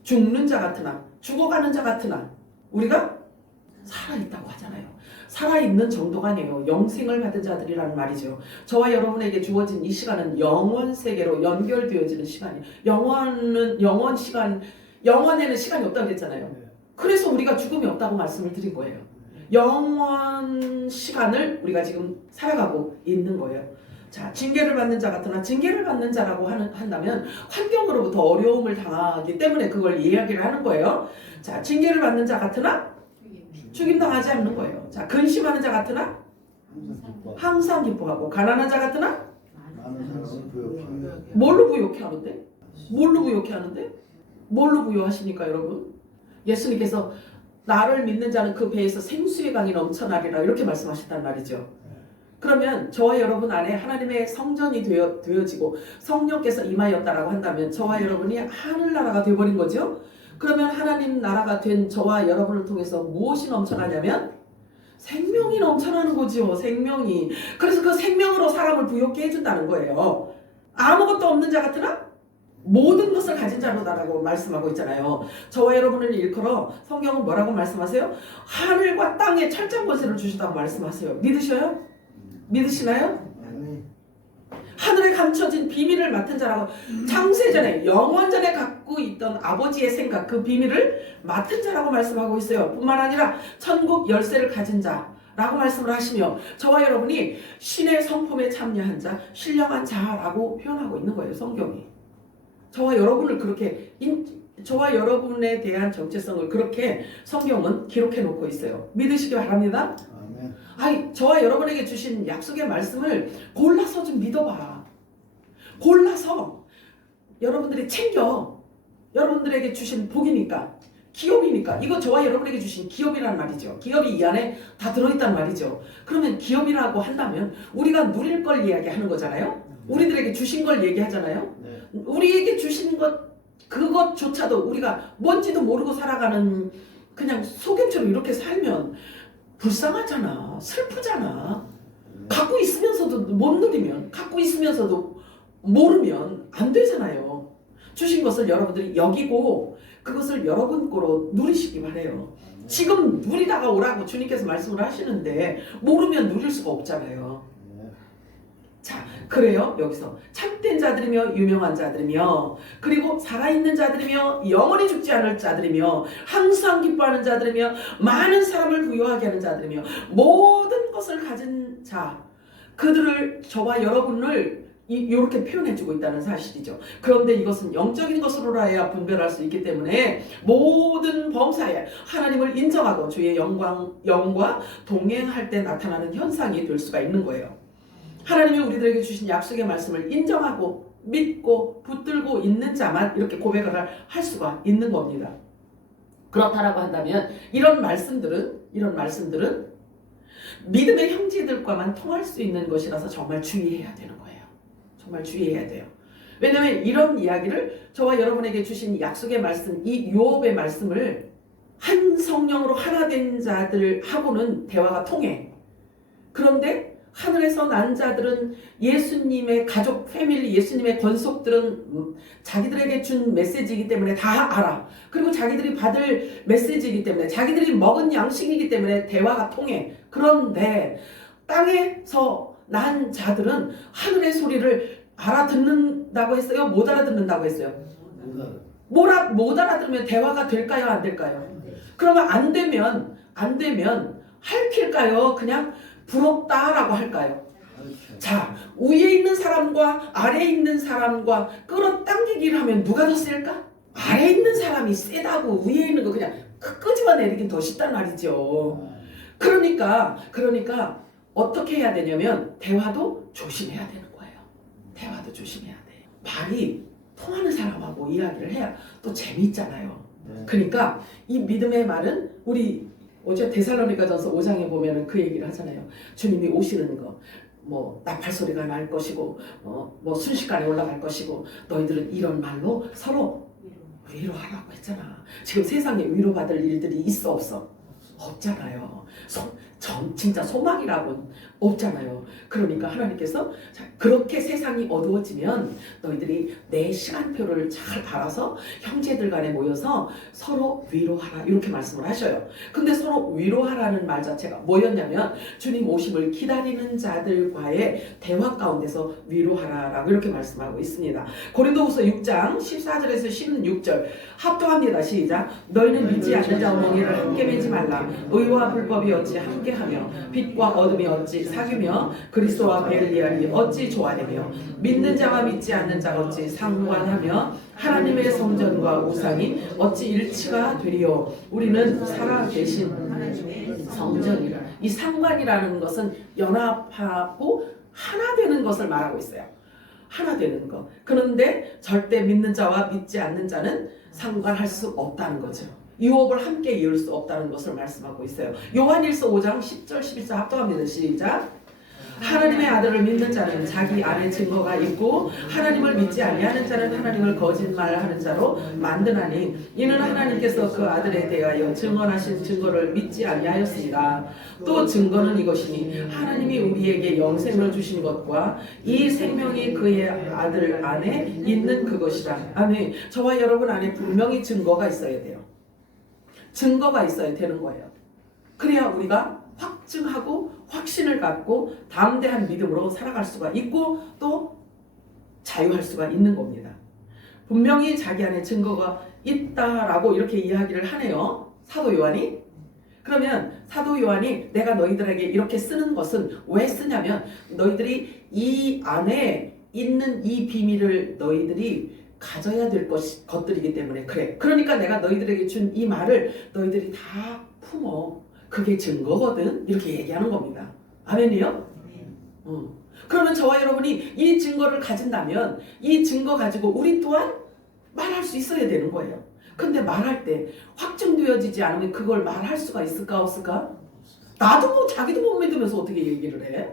죽는 자 같으나, 죽어가는 자 같으나 우리가 살아있다고 하잖아요. 살아있는 정도가 아니에요. 영생을 받은 자들이라는 말이죠. 저와 여러분에게 주어진 이 시간은 영원 세계로 연결되어지는 시간이에요. 영원 시간, 영원에는 시간이 없다고 했잖아요. 그래서 우리가 죽음이 없다고 말씀을 드린 거예요. 영원 시간을 우리가 지금 살아가고 있는 거예요. 자, 징계를 받는 자 같으나, 징계를 받는 자라고 한다면 환경으로부터 어려움을 당하기 때문에 그걸 이야기를 하는 거예요. 자, 징계를 받는 자 같으나 죽임당하지 않는 거예요. 자, 근심하는 자 같으나 항상 기뻐하고, 가난한 자 같으나 많은 사람을 부욕해. 뭘로 부욕해 하는데? 뭘로 부욕해 하는데? 뭘로 부요하십니까, 여러분? 예수님께서 나를 믿는 자는 그 배에서 생수의 강이 넘쳐나리라 이렇게 말씀하셨단 말이죠. 그러면 저와 여러분 안에 하나님의 성전이 되어지고 성령께서 임하였다라고 한다면 저와 여러분이 하늘나라가 되어버린 거죠. 그러면 하나님 나라가 된 저와 여러분을 통해서 무엇이 넘쳐나냐면 생명이 넘쳐나는 거죠. 생명이. 그래서 그 생명으로 사람을 부욕케 해준다는 거예요. 아무것도 없는 자 같으나 모든 것을 가진 자로다라고 말씀하고 있잖아요. 저와 여러분을 일컬어 성경은 뭐라고 말씀하세요? 하늘과 땅에 철장 권세를 주시다고 말씀하세요. 믿으셔요? 믿으시나요? 하늘에 감춰진 비밀을 맡은 자라고, 창세전에 영원전에 갖고 있던 아버지의 생각, 그 비밀을 맡은 자라고 말씀하고 있어요. 뿐만 아니라 천국 열쇠를 가진 자라고 말씀을 하시며 저와 여러분이 신의 성품에 참여한 자, 신령한 자라고 표현하고 있는 거예요. 성경이. 저와 여러분을 그렇게 저와 여러분에 대한 정체성을 그렇게 성경은 기록해 놓고 있어요. 믿으시기 바랍니다. 아니, 저와 여러분에게 주신 약속의 말씀을 골라서 좀 믿어봐. 골라서 여러분들이 챙겨. 여러분들에게 주신 복이니까, 기업이니까. 이거 저와 여러분에게 주신 기업이란 말이죠. 기업이 이 안에 다 들어있단 말이죠. 그러면 기업이라고 한다면 우리가 누릴 걸 이야기하는 거잖아요. 우리들에게 주신 걸 얘기하잖아요. 우리에게 주신 것, 그것조차도 우리가 뭔지도 모르고 살아가는 그냥 소경처럼 이렇게 살면 불쌍하잖아. 슬프잖아. 갖고 있으면서도 못 누리면, 갖고 있으면서도 모르면 안 되잖아요. 주신 것을 여러분들이 여기고 그것을 여러분 거로 누리시기 바래요. 지금 누리다가 오라고 주님께서 말씀을 하시는데 모르면 누릴 수가 없잖아요. 자, 그래요. 여기서 참된 자들이며 유명한 자들이며 그리고 살아있는 자들이며 영원히 죽지 않을 자들이며 항상 기뻐하는 자들이며 많은 사람을 부유하게 하는 자들이며 모든 것을 가진 자, 그들을 저와 여러분을 이렇게 표현해주고 있다는 사실이죠. 그런데 이것은 영적인 것으로 해야 분별할 수 있기 때문에 모든 범사에 하나님을 인정하고 주의 영과 동행할 때 나타나는 현상이 될 수가 있는 거예요. 하나님이 우리들에게 주신 약속의 말씀을 인정하고 믿고 붙들고 있는 자만 이렇게 고백을 할 수가 있는 겁니다. 그렇다라고 한다면 이런 말씀들은 믿음의 형제들과만 통할 수 있는 것이라서 정말 주의해야 되는 거예요. 정말 주의해야 돼요. 왜냐하면 이런 이야기를 저와 여러분에게 주신 약속의 말씀, 이 요업의 말씀을 한 성령으로 하나 된 자들하고는 대화가 통해. 그런데 하늘에서 난 자들은 예수님의 가족, 패밀리, 예수님의 권속들은 자기들에게 준 메시지이기 때문에 다 알아. 그리고 자기들이 받을 메시지이기 때문에 자기들이 먹은 양식이기 때문에 대화가 통해. 그런데 땅에서 난 자들은 하늘의 소리를 알아듣는다고 했어요? 못 알아듣는다고 했어요? 못 알아들으면 대화가 될까요? 안 될까요? 그러면 안 되면 할킬까요? 그냥 부럽다라고 할까요? 자, 위에 있는 사람과 아래에 있는 사람과 끌어당기기를 하면 누가 더 셀까? 아래에 있는 사람이 세다고 위에 있는 거 그냥 끄집어 내리긴 더 쉽단 말이죠. 그러니까 어떻게 해야 되냐면 대화도 조심해야 되는 거예요. 대화도 조심해야 돼요. 말이 통하는 사람하고 이야기를 해야 또 재미있잖아요. 그러니까 이 믿음의 말은 우리 어제 데살로니가전서 5장에 보면은 그 얘기를 하잖아요. 주님이 오시는 거, 뭐 나팔 소리가 날 것이고, 뭐 순식간에 올라갈 것이고, 너희들은 이런 말로 서로 위로하라고 했잖아. 지금 세상에 위로받을 일들이 있어 없어? 없잖아요. 진짜 소망이라고는 없잖아요. 그러니까 하나님께서 그렇게 세상이 어두워지면 너희들이 내 시간표를 잘 알아서 형제들 간에 모여서 서로 위로하라 이렇게 말씀을 하셔요. 근데 서로 위로하라는 말 자체가 뭐였냐면 주님 오심을 기다리는 자들과의 대화 가운데서 위로하라라고 이렇게 말씀하고 있습니다. 고린도후서 6장 14절에서 16절 합독합니다. 시작. 너희는 믿지 않는 자와 멍에를 함께 매지 말라. 의와 불법이 어찌 함께하며 빛과 어둠이 어찌 사귀며 그리스도와 벨리알이 어찌 조화되며 믿는 자와 믿지 않는 자가 어찌 상관하며 하나님의 성전과 우상이 어찌 일치가 되리요. 우리는 살아계신 성전이라. 이 상관이라는 것은 연합하고 하나 되는 것을 말하고 있어요. 하나 되는 것. 그런데 절대 믿는 자와 믿지 않는 자는 상관할 수 없다는 거죠. 유업을 함께 이을 수 없다는 것을 말씀하고 있어요. 요한일서 5장 10절 11절 합독합니다. 시작. 하나님의 아들을 믿는 자는 자기 안에 증거가 있고 하나님을 믿지 아니하는 자는 하나님을 거짓말하는 자로 만드나니 이는 하나님께서 그 아들에 대하여 증언하신 증거를 믿지 아니하였습니다. 또 증거는 이것이니 하나님이 우리에게 영생을 주신 것과 이 생명이 그의 아들 안에 있는 그것이라. 아멘. 저와 여러분 안에 분명히 증거가 있어야 돼요. 증거가 있어야 되는 거예요. 그래야 우리가 확증하고 확신을 갖고 담대한 믿음으로 살아갈 수가 있고 또 자유할 수가 있는 겁니다. 분명히 자기 안에 증거가 있다라고 이렇게 이야기를 하네요. 사도 요한이. 그러면 사도 요한이 내가 너희들에게 이렇게 쓰는 것은 왜 쓰냐면 너희들이 이 안에 있는 이 비밀을 너희들이 가져야 될 것들이기 때문에 그래. 그러니까 내가 너희들에게 준 이 말을 너희들이 다 품어. 그게 증거거든. 이렇게 얘기하는 겁니다. 아멘이요? 그러면 저와 여러분이 이 증거를 가진다면 이 증거 가지고 우리 또한 말할 수 있어야 되는 거예요. 근데 말할 때 확정되어지지 않으면 그걸 말할 수가 있을까 없을까? 나도 뭐 자기도 못 믿으면서 어떻게 얘기를 해?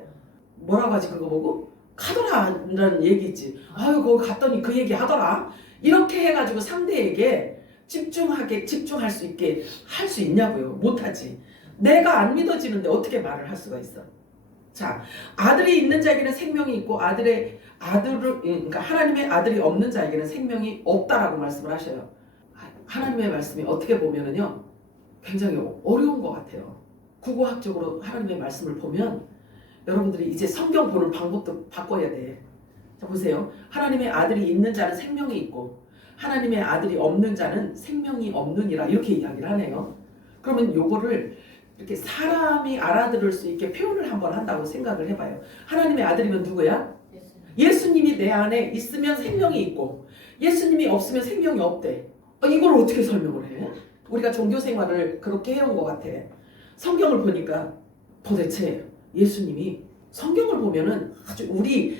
뭐라고 하지 그거 보고? 가더라라는 얘기지. 아유 거기 갔더니 그 얘기 하더라. 이렇게 해가지고 상대에게 집중할 수 있게 할 수 있냐고요. 못하지. 내가 안 믿어지는데 어떻게 말을 할 수가 있어? 자, 아들이 있는 자에게는 생명이 있고 그러니까 하나님의 아들이 없는 자에게는 생명이 없다라고 말씀을 하셔요. 하나님의 말씀이 어떻게 보면은요, 굉장히 어려운 것 같아요. 국어학적으로 하나님의 말씀을 보면 여러분들이 이제 성경 보는 방법도 바꿔야 돼. 자, 보세요. 하나님의 아들이 있는 자는 생명이 있고 하나님의 아들이 없는 자는 생명이 없느니라 이렇게 이야기를 하네요. 그러면 요거를 이렇게 사람이 알아들을 수 있게 표현을 한번 한다고 생각을 해봐요. 하나님의 아들이면 누구야? 예수님이 내 안에 있으면 생명이 있고 예수님이 없으면 생명이 없대. 이걸 어떻게 설명을 해? 우리가 종교 생활을 그렇게 해온 것 같아. 성경을 보니까 도대체 예수님이 성경을 보면은 아주 우리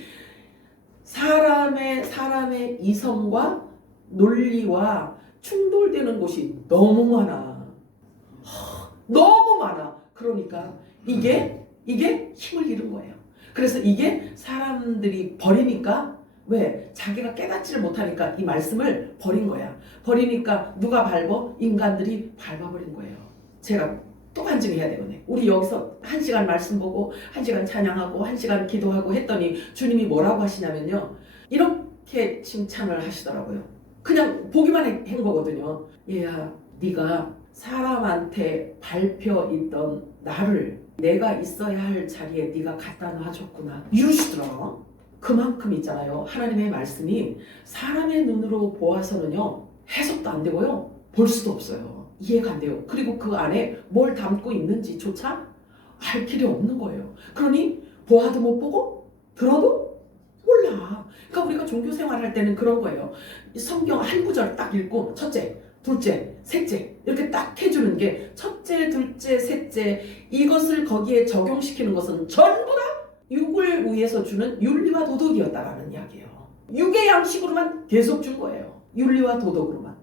사람의 이성과 논리와 충돌되는 곳이 너무 많아. 너무 많아. 그러니까 이게 힘을 잃은 거예요. 그래서 이게 사람들이 버리니까 왜? 자기가 깨닫지를 못하니까 이 말씀을 버린 거야. 버리니까 누가 밟어? 인간들이 밟아버린 거예요. 제가 또 간증해야 되겠네. 우리 여기서 1시간 말씀 보고 1시간 찬양하고 1시간 기도하고 했더니 주님이 뭐라고 하시냐면요. 이렇게 칭찬을 하시더라고요. 그냥 보기만 한 거거든요. 얘야, 네가 사람한테 밟혀 있던 나를 내가 있어야 할 자리에 네가 갖다 놔줬구나. 이러시더라. 그만큼 있잖아요. 하나님의 말씀이 사람의 눈으로 보아서는요. 해석도 안 되고요. 볼 수도 없어요. 이해가 안 돼요. 그리고 그 안에 뭘 담고 있는지조차 알 길이 없는 거예요. 그러니 보아도 못 보고 들어도 몰라. 그러니까 우리가 종교 생활할 때는 그런 거예요. 성경 한 구절 딱 읽고 첫째, 둘째, 셋째 이렇게 딱 해주는 게 첫째, 둘째, 셋째 이것을 거기에 적용시키는 것은 전부 다 육을 위해서 주는 윤리와 도덕이었다라는 이야기예요. 육의 양식으로만 계속 준 거예요. 윤리와 도덕으로만.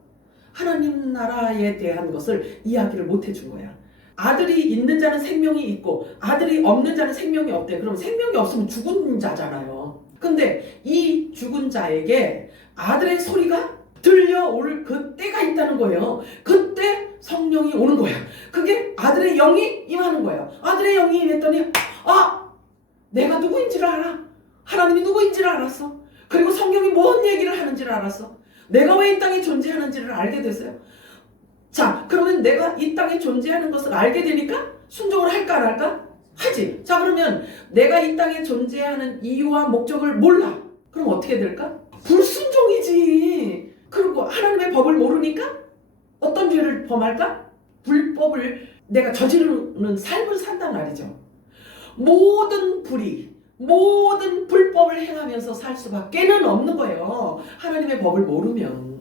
하나님 나라에 대한 것을 이야기를 못 해준 거야. 아들이 있는 자는 생명이 있고 아들이 없는 자는 생명이 없대. 그럼 생명이 없으면 죽은 자잖아요. 근데 이 죽은 자에게 아들의 소리가 들려올 그 때가 있다는 거예요. 그때 성령이 오는 거야. 그게 아들의 영이 임하는 거예요. 아들의 영이 임했더니 내가 누구인지를 알아. 하나님이 누구인지를 알았어. 그리고 성경이 뭔 얘기를 하는지를 알았어. 내가 왜 이 땅에 존재하는지를 알게 됐어요. 자, 그러면 내가 이 땅에 존재하는 것을 알게 되니까 순종을 할까 안 할까? 하지. 자, 그러면 내가 이 땅에 존재하는 이유와 목적을 몰라. 그럼 어떻게 될까? 불순종이지. 그리고 하나님의 법을 모르니까 어떤 죄를 범할까? 불법을 내가 저지르는 삶을 산단 말이죠. 모든 불의, 모든 불법을 행하면서 살 수밖에는 없는 거예요. 하나님의 법을 모르면.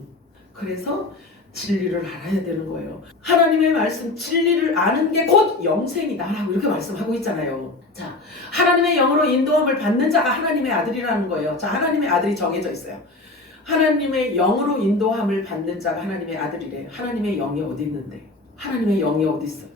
그래서 진리를 알아야 되는 거예요. 하나님의 말씀 진리를 아는 게 곧 영생이다라고 이렇게 말씀하고 있잖아요. 자, 하나님의 영으로 인도함을 받는 자가 하나님의 아들이라는 거예요. 자, 하나님의 아들이 정해져 있어요. 하나님의 영으로 인도함을 받는 자가 하나님의 아들이래. 하나님의 영이 어디 있는데? 하나님의 영이 어디 있어요?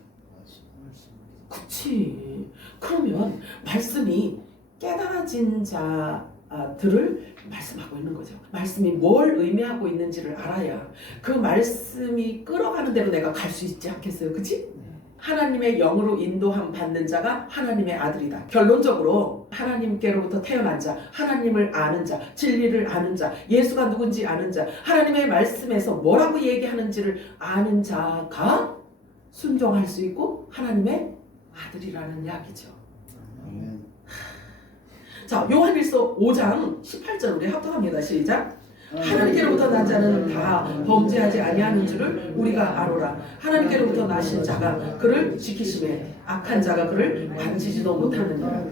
그치. 그러면 말씀이 깨달아진 자들을 말씀하고 있는 거죠. 말씀이 뭘 의미하고 있는지를 알아야 그 말씀이 끌어가는 대로 내가 갈 수 있지 않겠어요? 그치? 하나님의 영으로 인도함 받는 자가 하나님의 아들이다. 결론적으로 하나님께로부터 태어난 자, 하나님을 아는 자, 진리를 아는 자, 예수가 누군지 아는 자, 하나님의 말씀에서 뭐라고 얘기하는지를 아는 자가 순종할 수 있고 하나님의 아들이라는 이야기죠. 자, 요한일서 5장 18절 우리 합독합니다. 시작. 하나님께로부터 난 자는 다 범죄하지 아니하는 줄을 우리가 아노라. 하나님께로부터 나신 자가 그를 지키심에 악한 자가 그를 만지지도 못하느니라.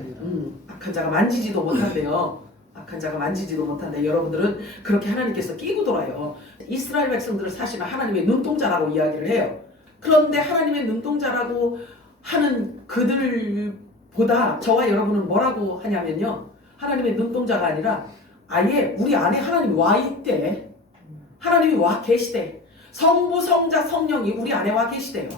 악한 자가 만지지도 못한대요. 악한 자가 만지지도 못한대. 여러분들은 그렇게 하나님께서 끼고 돌아요. 이스라엘 백성들을 사실은 하나님의 눈동자라고 이야기를 해요. 그런데 하나님의 눈동자라고 하는 그들보다 저와 여러분은 뭐라고 하냐면요. 하나님의 눈동자가 아니라 아예 우리 안에 하나님이 와 있대. 하나님이 와 계시대. 성부, 성자, 성령이 우리 안에 와 계시대요.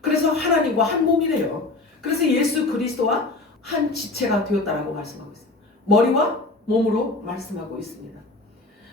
그래서 하나님과 한 몸이래요. 그래서 예수 그리스도와 한 지체가 되었다라고 말씀하고 있어요. 머리와 몸으로 말씀하고 있습니다.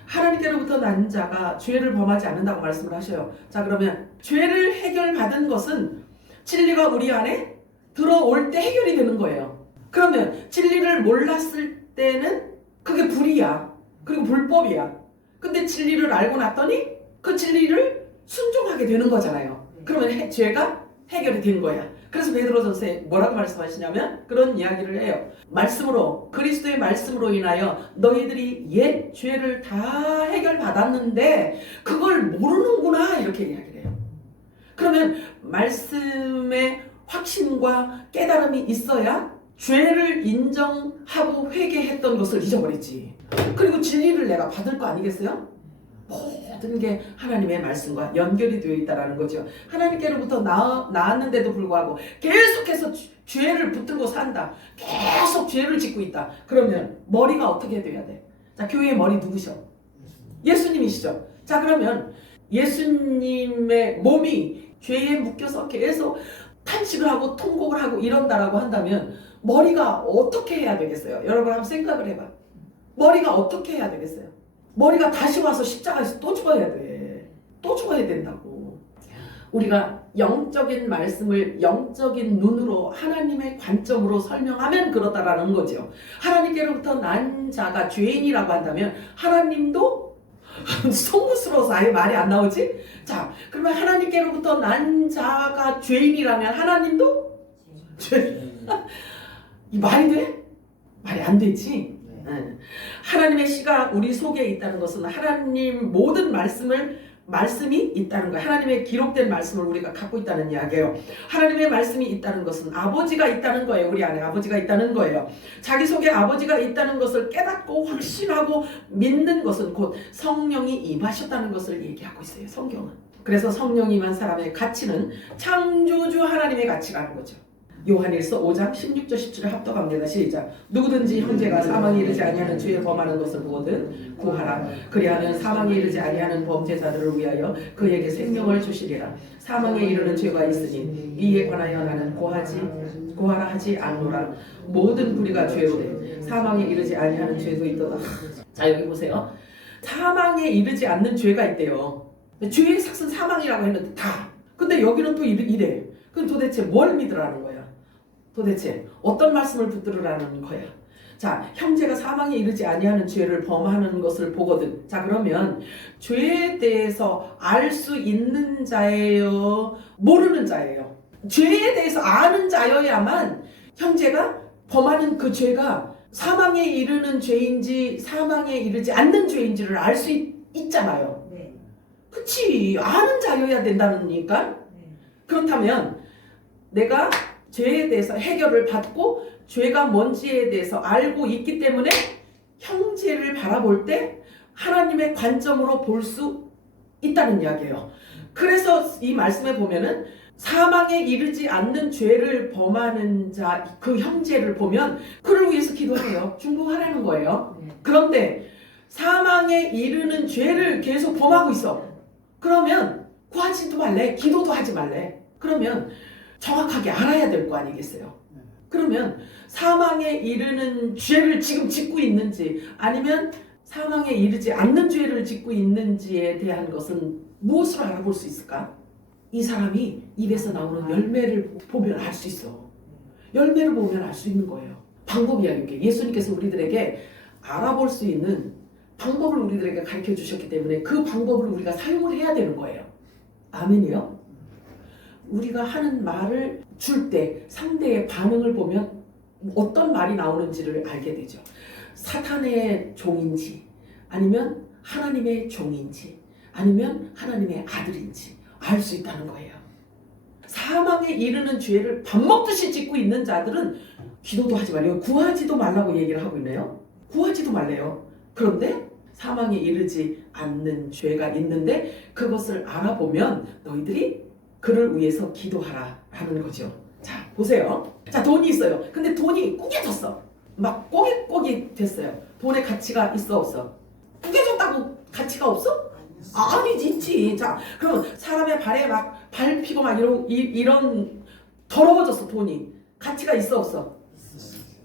하나님께로부터 난 자가 죄를 범하지 않는다고 말씀을 하셔요. 자, 그러면 죄를 해결받은 것은 진리가 우리 안에 들어올 때 해결이 되는 거예요. 그러면 진리를 몰랐을 때는 그게 불이야. 그리고 불법이야. 근데 진리를 알고 났더니 그 진리를 순종하게 되는 거잖아요. 그러면 죄가 해결이 된 거야. 그래서 베드로전서에 뭐라고 말씀하시냐면 그런 이야기를 해요. 말씀으로, 그리스도의 말씀으로 인하여 너희들이 옛 죄를 다 해결받았는데 그걸 모르는구나, 이렇게 이야기를 해요. 그러면 말씀의 확신과 깨달음이 있어야 죄를 인정하고 회개했던 것을 잊어버리지. 그리고 진리를 내가 받을 거 아니겠어요? 모든 게 하나님의 말씀과 연결이 되어 있다는 거죠. 하나님께로부터 나왔는데도 불구하고 계속해서 죄를 붙들고 산다. 계속 죄를 짓고 있다. 그러면 머리가 어떻게 돼야 돼? 자, 교회의 머리 누구셔? 예수님이시죠. 자, 그러면 예수님의 몸이 죄에 묶여서 계속 탄식을 하고 통곡을 하고 이런다라고 한다면 머리가 어떻게 해야 되겠어요? 여러분 한번 생각을 해봐. 머리가 어떻게 해야 되겠어요? 머리가 다시 와서 십자가에서 또 죽어야 돼. 또 죽어야 된다고. 우리가 영적인 말씀을 영적인 눈으로 하나님의 관점으로 설명하면 그렇다라는 거죠. 하나님께로부터 난 자가 죄인이라고 한다면 하나님도 송구스러워서 아예 말이 안 나오지? 자, 그러면 하나님께로부터 난 자가 죄인이라면 하나님도 죄인. 이 말이 돼? 말이 안 되지? 하나님의 씨가 우리 속에 있다는 것은 하나님 모든 말씀이 있다는 거예요. 하나님의 기록된 말씀을 우리가 갖고 있다는 이야기예요. 하나님의 말씀이 있다는 것은 아버지가 있다는 거예요. 우리 안에 아버지가 있다는 거예요. 자기 속에 아버지가 있다는 것을 깨닫고 확신하고 믿는 것은 곧 성령이 임하셨다는 것을 얘기하고 있어요. 성경은. 그래서 성령이 임한 사람의 가치는 창조주 하나님의 가치라는 거죠. 요한일서 5장 16절 17절 합독합니다. 시작. 누구든지 형제가 사망에 이르지 아니하는 죄에 범하는 것을 보거든 구하라. 그리하면 사망에 이르지 아니하는 범죄자들을 위하여 그에게 생명을 주시리라. 사망에 이르는 죄가 있으니 이에 관하여 나는 고하라 하지 않노라. 모든 불의가 죄로되 사망에 이르지 아니하는 죄도 있도다. 자, 여기 보세요. 사망에 이르지 않는 죄가 있대요. 죄의 삭은 사망이라고 했는데 다. 근데 여기는 또 이래. 그럼 도대체 뭘 믿으라는 거야? 도대체 어떤 말씀을 붙들으라는 거야? 자, 형제가 사망에 이르지 아니하는 죄를 범하는 것을 보거든. 자, 그러면 죄에 대해서 알 수 있는 자예요? 모르는 자예요? 죄에 대해서 아는 자여야만 형제가 범하는 그 죄가 사망에 이르는 죄인지 사망에 이르지 않는 죄인지를 알 수 있잖아요. 네. 그치? 아는 자여야 된다니까? 그렇다면 내가 죄에 대해서 해결을 받고 죄가 뭔지에 대해서 알고 있기 때문에 형제를 바라볼 때 하나님의 관점으로 볼 수 있다는 이야기예요. 그래서 이 말씀에 보면은 사망에 이르지 않는 죄를 범하는 자, 그 형제를 보면 그를 위해서 기도해요. 중보하라는 거예요. 그런데 사망에 이르는 죄를 계속 범하고 있어. 그러면 구하지도 말래. 기도도 하지 말래. 그러면 정확하게 알아야 될 거 아니겠어요? 그러면 사망에 이르는 죄를 지금 짓고 있는지 아니면 사망에 이르지 않는 죄를 짓고 있는지에 대한 것은 무엇으로 알아볼 수 있을까? 이 사람이 입에서 나오는 열매를 보면 알 수 있어. 열매를 보면 알 수 있는 거예요. 방법이야, 이게. 예수님께서 우리들에게 알아볼 수 있는 방법을 우리들에게 가르쳐 주셨기 때문에 그 방법을 우리가 사용을 해야 되는 거예요. 아멘이요? 우리가 하는 말을 줄 때 상대의 반응을 보면 어떤 말이 나오는지를 알게 되죠. 사탄의 종인지 아니면 하나님의 종인지 아니면 하나님의 아들인지 알 수 있다는 거예요. 사망에 이르는 죄를 밥 먹듯이 짓고 있는 자들은 기도도 하지 말래요. 구하지도 말라고 얘기를 하고 있네요. 구하지도 말래요. 그런데 사망에 이르지 않는 죄가 있는데 그것을 알아보면 너희들이 그를 위해서 기도하라 하는 거죠. 자, 보세요. 자, 돈이 있어요. 근데 돈이 꾸겨졌어. 막 꼬깃꼬깃 됐어요. 돈의 가치가 있어 없어? 꾸겨졌다고 가치가 없어? 아니지, 있지. 자, 그럼 사람의 발에 막 밟히고 막 이런 더러워졌어. 돈이 가치가 있어 없어?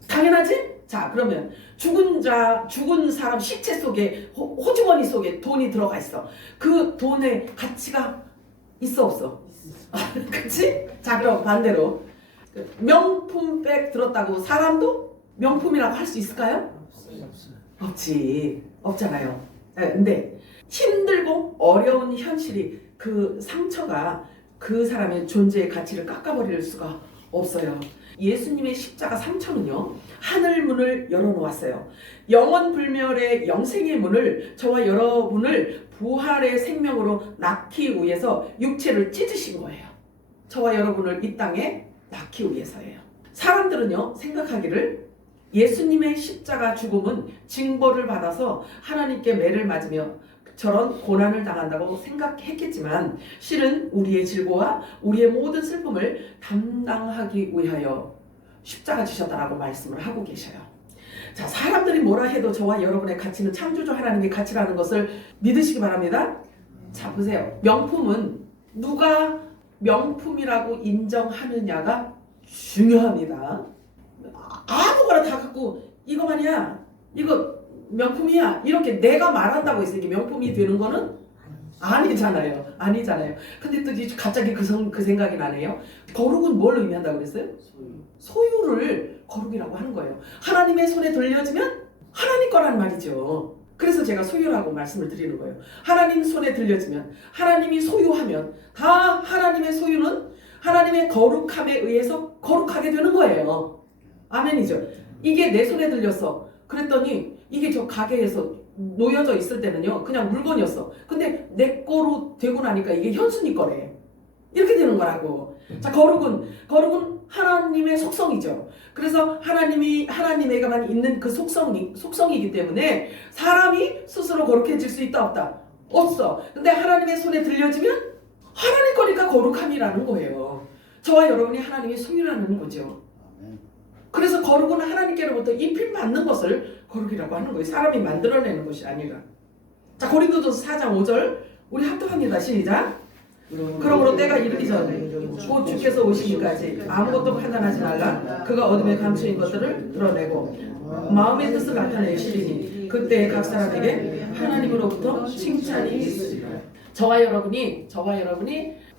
당연하지? 자, 그러면 죽은 사람 시체 속에 호주머니 속에 돈이 들어가 있어. 그 돈의 가치가 있어 없어? 그치? 자, 그럼 반대로 명품백 들었다고 사람도 명품이라고 할 수 있을까요? 없지. 없잖아요. 근데 힘들고 어려운 현실이 그 상처가 그 사람의 존재의 가치를 깎아버릴 수가 없어요. 예수님의 십자가 상처는요, 하늘 문을 열어놓았어요. 영원 불멸의 영생의 문을, 저와 여러분을 부활의 생명으로 낳기 위해서 육체를 찢으신 거예요. 저와 여러분을 이 땅에 낳기 위해서예요. 사람들은요, 생각하기를 예수님의 십자가 죽음은 징벌을 받아서 하나님께 매를 맞으며 저런 고난을 당한다고 생각했겠지만, 실은 우리의 질고와 우리의 모든 슬픔을 담당하기 위하여 십자가 지셨다라고 말씀을 하고 계셔요. 자, 사람들이 뭐라 해도 저와 여러분의 가치는 창조주 하나님의 가치라는 것을 믿으시기 바랍니다. 자, 보세요. 명품은 누가 명품이라고 인정하느냐가 중요합니다. 아무거나 다 갖고 이거 말이야, 이거 명품이야, 이렇게 내가 말한다고 해서 이게 명품이 되는 거는 아니잖아요. 근데 또 갑자기 그 생각이 나네요. 거룩은 뭘 의미한다고 그랬어요? 소유를 거룩이라고 하는 거예요. 하나님의 손에 들려지면 하나님 거란 말이죠. 그래서 제가 소유라고 말씀을 드리는 거예요. 하나님 손에 들려지면, 하나님이 소유하면, 다 하나님의 소유는 하나님의 거룩함에 의해서 거룩하게 되는 거예요. 아멘이죠. 이게 내 손에 들렸어. 그랬더니 이게 저 가게에서 놓여져 있을 때는요, 그냥 물건이었어. 근데 내 거로 되고 나니까 이게 현순이 거래. 이렇게 되는 거라고. 자, 거룩은 하나님의 속성이죠. 그래서 하나님에게만 있는 그 속성이기 때문에 사람이 스스로 거룩해질 수 있다 없다? 없어. 근데 하나님의 손에 들려지면 하나님 거니까 거룩함이라는 거예요. 저와 여러분이 하나님의 소유라는 거죠. 그래서 거룩은 하나님께로부터 입힘받는 것을 거룩이라고 하는 거예요. 사람이 만들어내는 것이 아니라. 자, 고린도전서 4장 5절 우리 합독합니다. 시작. 그러므로 때가 이르기 전에 곧 주께서 오시기까지 아무것도 판단하지 말라. 그가 어둠에 감추인 것들을 드러내고 마음의 뜻을 나타내시리니 그때 각 사람에게 하나님으로부터 칭찬이 있으리라. 저와 여러분이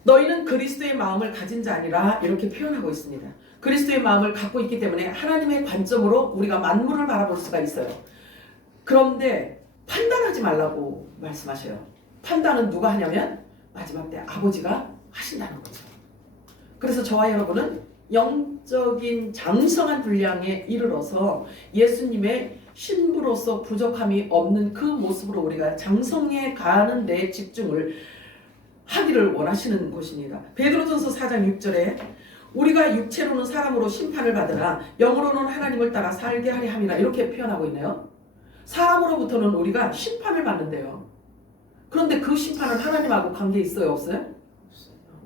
너희는 그리스도의 마음을 가진 자 아니라 이렇게 표현하고 있습니다. 그리스도의 마음을 갖고 있기 때문에 하나님의 관점으로 우리가 만물을 바라볼 수가 있어요. 그런데 판단하지 말라고 말씀하셔요. 판단은 누가 하냐면 마지막 때 아버지가 하신다는 거죠. 그래서 저와 여러분은 영적인 장성한 분량에 이르러서 예수님의 신부로서 부족함이 없는 그 모습으로 우리가 장성해 가는 데 집중을 하기를 원하시는 것입니다. 베드로전서 4장 6절에 우리가 육체로는 사람으로 심판을 받으나 영으로는 하나님을 따라 살게 하리 함이라 이렇게 표현하고 있네요. 사람으로부터는 우리가 심판을 받는데요. 그런데 그 심판은 하나님하고 관계 있어요, 없어요?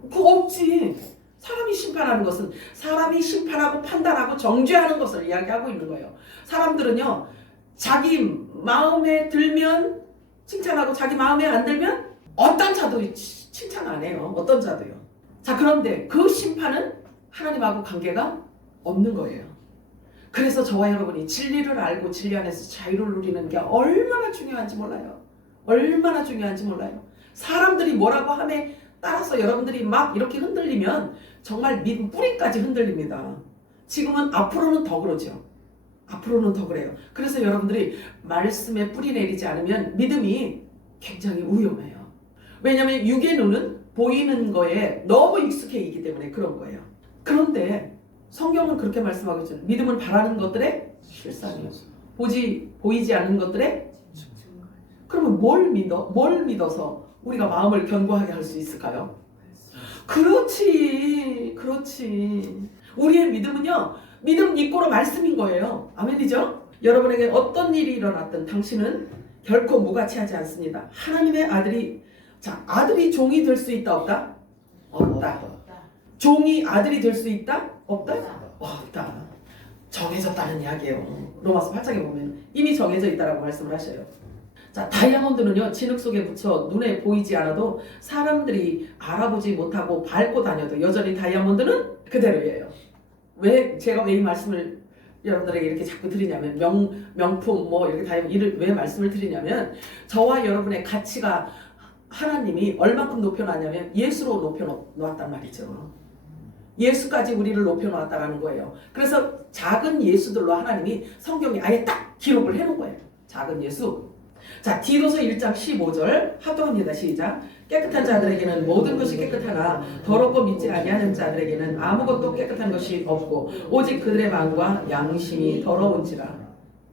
그거 없지. 사람이 심판하는 것은 사람이 심판하고 판단하고 정죄하는 것을 이야기하고 있는 거예요. 사람들은요, 자기 마음에 들면 칭찬하고 자기 마음에 안 들면 어떤 자도 칭찬 안 해요. 어떤 자도요. 자, 그런데 그 심판은 하나님하고 관계가 없는 거예요. 그래서 저와 여러분이 진리를 알고 진리 안에서 자유를 누리는 게 얼마나 중요한지 몰라요. 얼마나 중요한지 몰라요. 사람들이 뭐라고 함에 따라서 여러분들이 막 이렇게 흔들리면 정말 믿음 뿌리까지 흔들립니다. 지금은 앞으로는 더 그러죠. 앞으로는 더 그래요. 그래서 여러분들이 말씀에 뿌리 내리지 않으면 믿음이 굉장히 위험해요. 왜냐하면 육의 눈은 보이는 거에 너무 익숙해 있기 때문에 그런 거예요. 그런데 성경은 그렇게 말씀하고 있잖아요. 믿음은 바라는 것들의 실상이요. 보이지 않는 것들의. 그러면 뭘 믿어서 우리가 마음을 견고하게 할 수 있을까요? 그렇지. 우리의 믿음은요, 믿음 입고로 말씀인 거예요. 아멘이죠? 여러분에게 어떤 일이 일어났든 당신은 결코 무가치하지 않습니다. 하나님의 아들이, 자, 아들이 종이 될 수 있다 없다? 없다. 종이 아들이 될 수 있다? 없다? 없다. 정해졌다는 이야기예요. 로마서 8장에 보면 이미 정해져 있다라고 말씀을 하셔요. 자, 다이아몬드는요, 진흙 속에 묻혀 눈에 보이지 않아도 사람들이 알아보지 못하고 밟고 다녀도 여전히 다이아몬드는 그대로예요. 제가 왜 이 말씀을 여러분들에게 이렇게 자꾸 드리냐면, 명품 이렇게 다이아몬드 왜 말씀을 드리냐면, 저와 여러분의 가치가 하나님이 얼만큼 높여놨냐면 예수로 높여놓았단 말이죠. 예수까지 우리를 높여놓았다라는 거예요. 그래서 작은 예수들로 하나님이 성경에 아예 딱 기록을 해놓은 거예요. 작은 예수. 자, 디도서 1장 15절 합독합니다. 시작. 깨끗한 자들에게는 모든 것이 깨끗하나 더럽고 믿지 아니하는 자들에게는 아무것도 깨끗한 것이 없고 오직 그들의 마음과 양심이 더러운지라.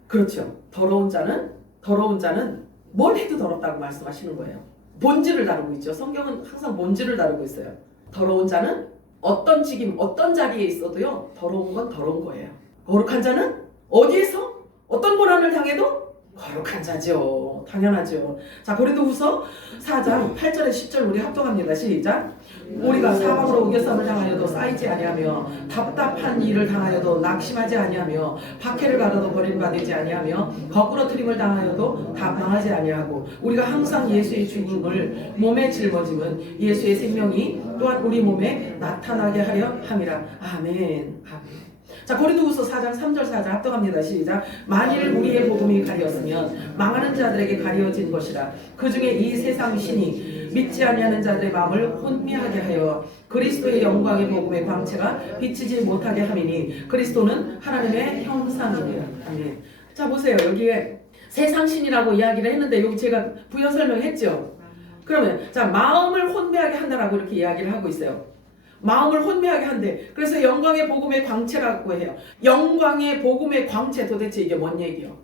그렇죠. 더러운 자는 뭘 해도 더럽다고 말씀하시는 거예요. 본질을 다루고 있죠. 성경은 항상 본질을 다루고 있어요. 더러운 자는 어떤 직임, 어떤 자리에 있어도요, 더러운 건 더러운 거예요. 거룩한 자는 어디에서 어떤 고난을 당해도 거룩한 자죠. 당연하죠. 자, 고린도후서 4장 8절에 10절 우리 합독합니다. 시작. 우리가 사방으로 우겨쌈을 당하여도 쌓이지 아니하며 답답한 일을 당하여도 낙심하지 아니하며 박해를 받아도 버림받지 아니하며 거꾸로 트림을 당하여도 당하지 아니하고 우리가 항상 예수의 죽음을 몸에 짊어짐은 예수의 생명이 또한 우리 몸에 나타나게 하려 함이라. 아멘. 아멘. 자, 고린도후서 4장 3절 4절 합독합니다. 시작. 만일 우리의 복음이 가려졌으면 망하는 자들에게 가려진 것이라. 그 중에 이 세상 신이 믿지 아니하는 자들의 마음을 혼미하게 하여 그리스도의 영광의 복음의 광채가 비치지 못하게 함이니 그리스도는 하나님의 형상이니라. 아멘. 자, 보세요. 여기에 세상 신이라고 이야기를 했는데 여기 제가 부연 설명했죠. 그러면 자, 마음을 혼미하게 한다라고 이렇게 이야기를 하고 있어요. 마음을 혼미하게 한대. 그래서 영광의 복음의 광채라고 해요. 영광의 복음의 광채, 도대체 이게 뭔 얘기요?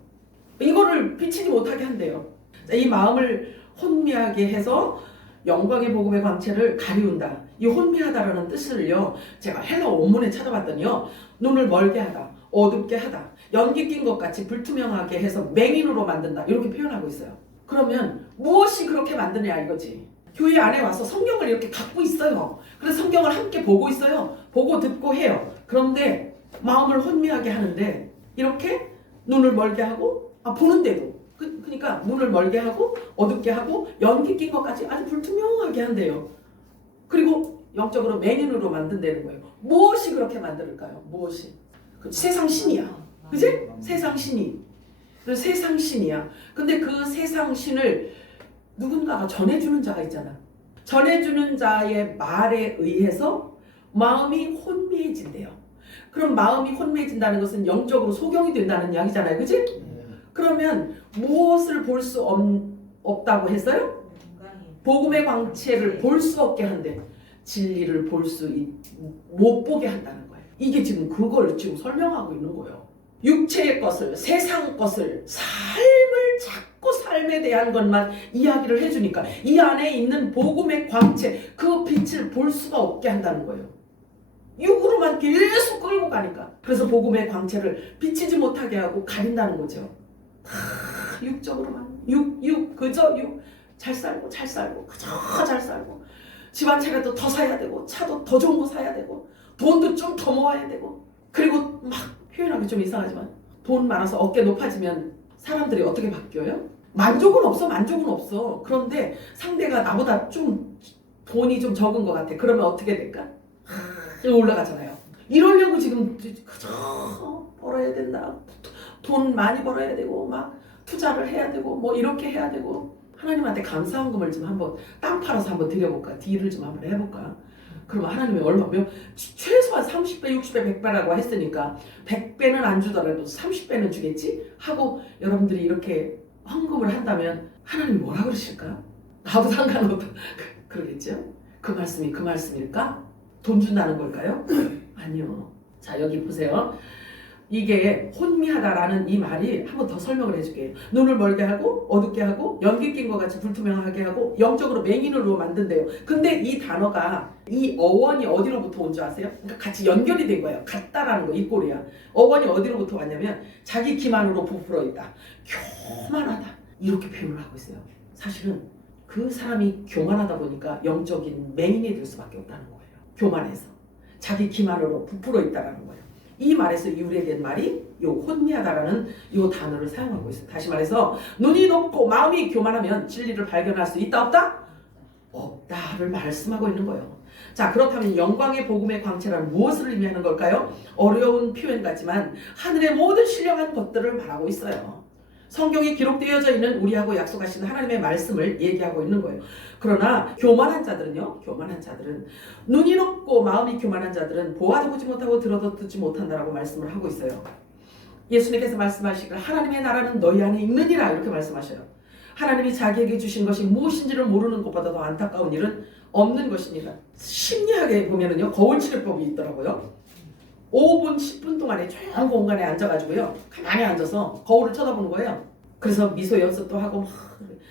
이거를 비치지 못하게 한대요. 이 마음을 혼미하게 해서 영광의 복음의 광채를 가리운다. 이 혼미하다라는 뜻을요, 제가 헬라 원문에 찾아봤더니요, 눈을 멀게 하다, 어둡게 하다, 연기 낀 것 같이 불투명하게 해서 맹인으로 만든다, 이렇게 표현하고 있어요. 그러면 무엇이 그렇게 만드냐 이거지. 교회 안에 와서 성경을 이렇게 갖고 있어요. 그래서 성경을 함께 보고 있어요. 보고 듣고 해요. 그런데 마음을 혼미하게 하는데 이렇게 눈을 멀게 하고 보는데도 그러니까 눈을 멀게 하고 어둡게 하고 연기 낀 것까지 아주 불투명하게 한대요. 그리고 영적으로 맹인으로 만든다는 거예요. 무엇이 그렇게 만들까요? 무엇이? 세상 신이야. 그지? 세상 신이. 세상 신이야. 근데 그 세상 신을 누군가가 전해주는 자가 있잖아. 전해주는 자의 말에 의해서 마음이 혼미해진대요. 그럼 마음이 혼미해진다는 것은 영적으로 소경이 된다는 이야기잖아요. 그치? 그러면 무엇을 볼 수 없다고 했어요? 복음의 광채를 볼 수 없게 한대. 진리를 못 보게 한다는 거예요. 이게 지금 그걸 지금 설명하고 있는 거예요. 육체의 것을, 세상 것을, 삶을 자꾸 삶에 대한 것만 이야기를 해주니까 이 안에 있는 복음의 광채, 그 빛을 볼 수가 없게 한다는 거예요. 육으로만 계속 끌고 가니까. 그래서 복음의 광채를 비치지 못하게 하고 가린다는 거죠. 육적으로만. 그저 육. 잘 살고, 그저 잘 살고. 집안 차려도 더 사야 되고, 차도 더 좋은 거 사야 되고, 돈도 좀 더 모아야 되고, 그리고 막 표현하기 좀 이상하지만 돈 많아서 어깨 높아지면 사람들이 어떻게 바뀌어요? 만족은 없어. 그런데 상대가 나보다 좀 돈이 좀 적은 것 같아. 그러면 어떻게 될까? 올라가잖아요. 이러려고 지금 그저 벌어야 된다. 돈 많이 벌어야 되고 막 투자를 해야 되고 뭐 이렇게 해야 되고 하나님한테 감사헌금을 좀 한번 땅 팔아서 한번 드려볼까? 딜을 좀 한번 해볼까? 그럼 하나님이 얼마면 최소한 30배, 60배, 100배라고 했으니까 100배는 안 주더라도 30배는 주겠지? 하고 여러분들이 이렇게 헌금을 한다면 하나님이 뭐라 그러실까? 나도 상관없다. 그러겠죠? 그 말씀이 그 말씀일까? 돈 준다는 걸까요? 아니요. 자, 여기 보세요. 이게 혼미하다라는 이 말이 한번 더 설명을 해줄게요. 눈을 멀게 하고 어둡게 하고 연기 낀 것 같이 불투명하게 하고 영적으로 맹인으로 만든대요. 근데 이 단어가 이 어원이 어디로부터 온 줄 아세요? 그러니까 같이 연결이 된 거예요. 같다라는 거, 이 꼴이야. 어원이 어디로부터 왔냐면 자기 기만으로 부풀어 있다. 교만하다. 이렇게 표현을 하고 있어요. 사실은 그 사람이 교만하다 보니까 영적인 맹인이 될 수밖에 없다는 거예요. 교만해서. 자기 기만으로 부풀어 있다라는 거예요. 이 말에서 유래된 말이 요 혼미하다라는 요 단어를 사용하고 있어요. 다시 말해서 눈이 높고 마음이 교만하면 진리를 발견할 수 있다 없다? 없다를 말씀하고 있는 거예요. 자, 그렇다면 영광의 복음의 광채란 무엇을 의미하는 걸까요? 어려운 표현 같지만 하늘의 모든 신령한 것들을 말하고 있어요. 성경에 기록되어져 있는 우리하고 약속하신 하나님의 말씀을 얘기하고 있는 거예요. 그러나 교만한 자들은 눈이 높고 마음이 교만한 자들은 보아도 보지 못하고 들어도 듣지 못한다라고 말씀을 하고 있어요. 예수님께서 말씀하시길 하나님의 나라는 너희 안에 있느니라 이렇게 말씀하셔요. 하나님이 자기에게 주신 것이 무엇인지를 모르는 것보다 더 안타까운 일은 없는 것입니다. 심리학에 보면은요, 거울치료법이 있더라고요. 5분, 10분 동안에 조용한 공간에 앉아가지고요, 가만히 앉아서 거울을 쳐다보는 거예요. 그래서 미소 연습도 하고 막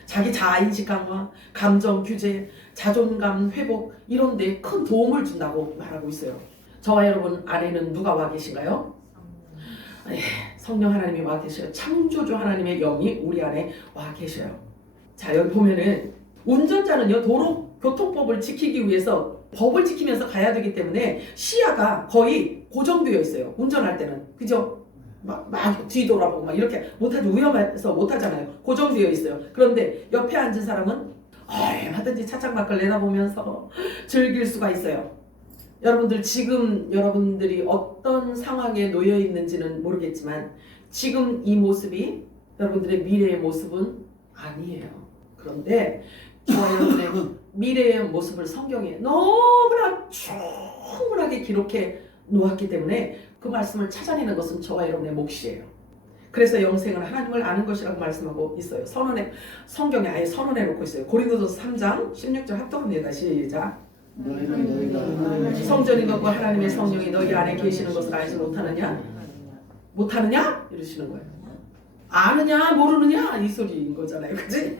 자기 자아인식 강화, 감정 규제, 자존감 회복 이런 데 큰 도움을 준다고 말하고 있어요. 저와 여러분 안에는 누가 와 계신가요? 성령 하나님이 와 계셔요. 창조주 하나님의 영이 우리 안에 와 계셔요. 자, 여기 보면은 운전자는요, 도로 교통법을 지키기 위해서 법을 지키면서 가야 되기 때문에 시야가 거의 고정되어 있어요. 운전할 때는. 그죠? 막 뒤돌아보고 막 이렇게 못하죠. 위험해서 못하잖아요. 고정되어 있어요. 그런데 옆에 앉은 사람은 얼마든지 차창 밖을 내다보면서 즐길 수가 있어요. 여러분들 지금 여러분들이 어떤 상황에 놓여 있는지는 모르겠지만 지금 이 모습이 여러분들의 미래의 모습은 아니에요. 그런데 저와 여러분의 미래의 모습을 성경에 너무나 충분하게 기록해 놓았기 때문에 그 말씀을 찾아내는 것은 저와 여러분의 몫이에요. 그래서 영생은 하나님을 아는 것이라고 말씀하고 있어요. 성경에 아예 선언해 놓고 있어요. 고린도서 3장 16절 합독합니다. 시작. 성전인 것과 하나님의 성령이 너희 안에 계시는 것을 알지 못하느냐? 못하느냐? 이러시는 거예요. 아느냐 모르느냐 이 소리인 거잖아요. 그치?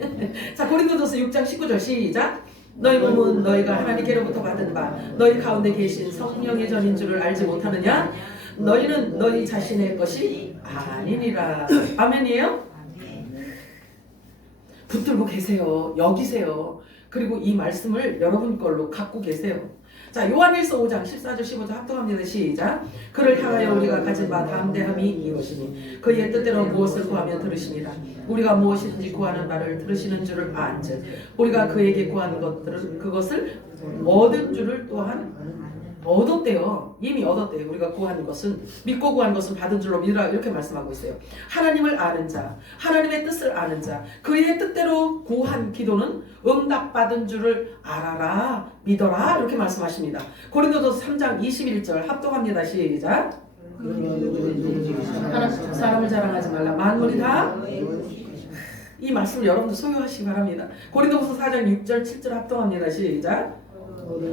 자, 고린도전서 6장 19절 시작. 너희 몸은 너희가 하나님께로부터 받은 바 너희 가운데 계신 성령의 전인 줄을 알지 못하느냐? 너희는 너희 자신의 것이 아니니라. 아멘이에요? 붙들고 계세요. 여기세요. 그리고 이 말씀을 여러분 걸로 갖고 계세요. 자, 요한일서 5장 14절 15절 합독합니다. 시작. 그를 향하여 우리가 가진 바 담대함이 이것이니 그의 뜻대로 무엇을 구하면 들으십니다. 우리가 무엇이든지 구하는 바를 들으시는 줄을 안즉 우리가 그에게 구하는 것들은 그것을 얻은 줄을 또한 얻었대요. 이미 얻었대요. 우리가 구하는 것은 믿고 구하는 것은 받은 줄로 믿으라 이렇게 말씀하고 있어요. 하나님을 아는 자, 하나님의 뜻을 아는 자, 그의 뜻대로 구한 기도는 응답받은 줄을 알아라, 믿어라 이렇게 말씀하십니다. 고린도서 3장 21절 합독합니다. 시작. 사람을 자랑하지 말라. 만물이 다 이 말씀을 여러분도 소유하시기 바랍니다. 고린도서 4장 6절 7절 합독합니다. 시작.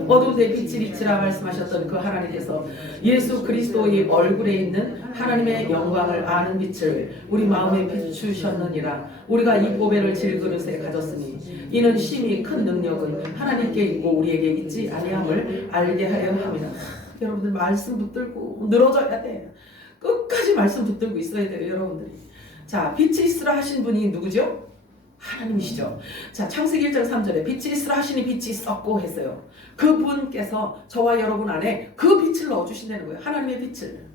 어두운 데 빛이 비치라 말씀하셨던 그 하나님께서 예수 그리스도의 얼굴에 있는 하나님의 영광을 아는 빛을 우리 마음에 비추셨느니라. 우리가 이 보배를 질그릇에 가졌으니 이는 심히 큰 능력은 하나님께 있고 우리에게 있지 아니함을 알게 하려 합니다. 여러분들 말씀 붙들고 늘어져야 돼. 끝까지 말씀 붙들고 있어야 돼요. 여러분들이. 자, 빛이 있으라 하신 분이 누구죠? 하나님이시죠. 자, 창세기 1장 3절에 빛이 있으라 하시니 빛이 있었고 했어요. 그분께서 저와 여러분 안에 그 빛을 넣어주신다는 거예요. 하나님의 빛을.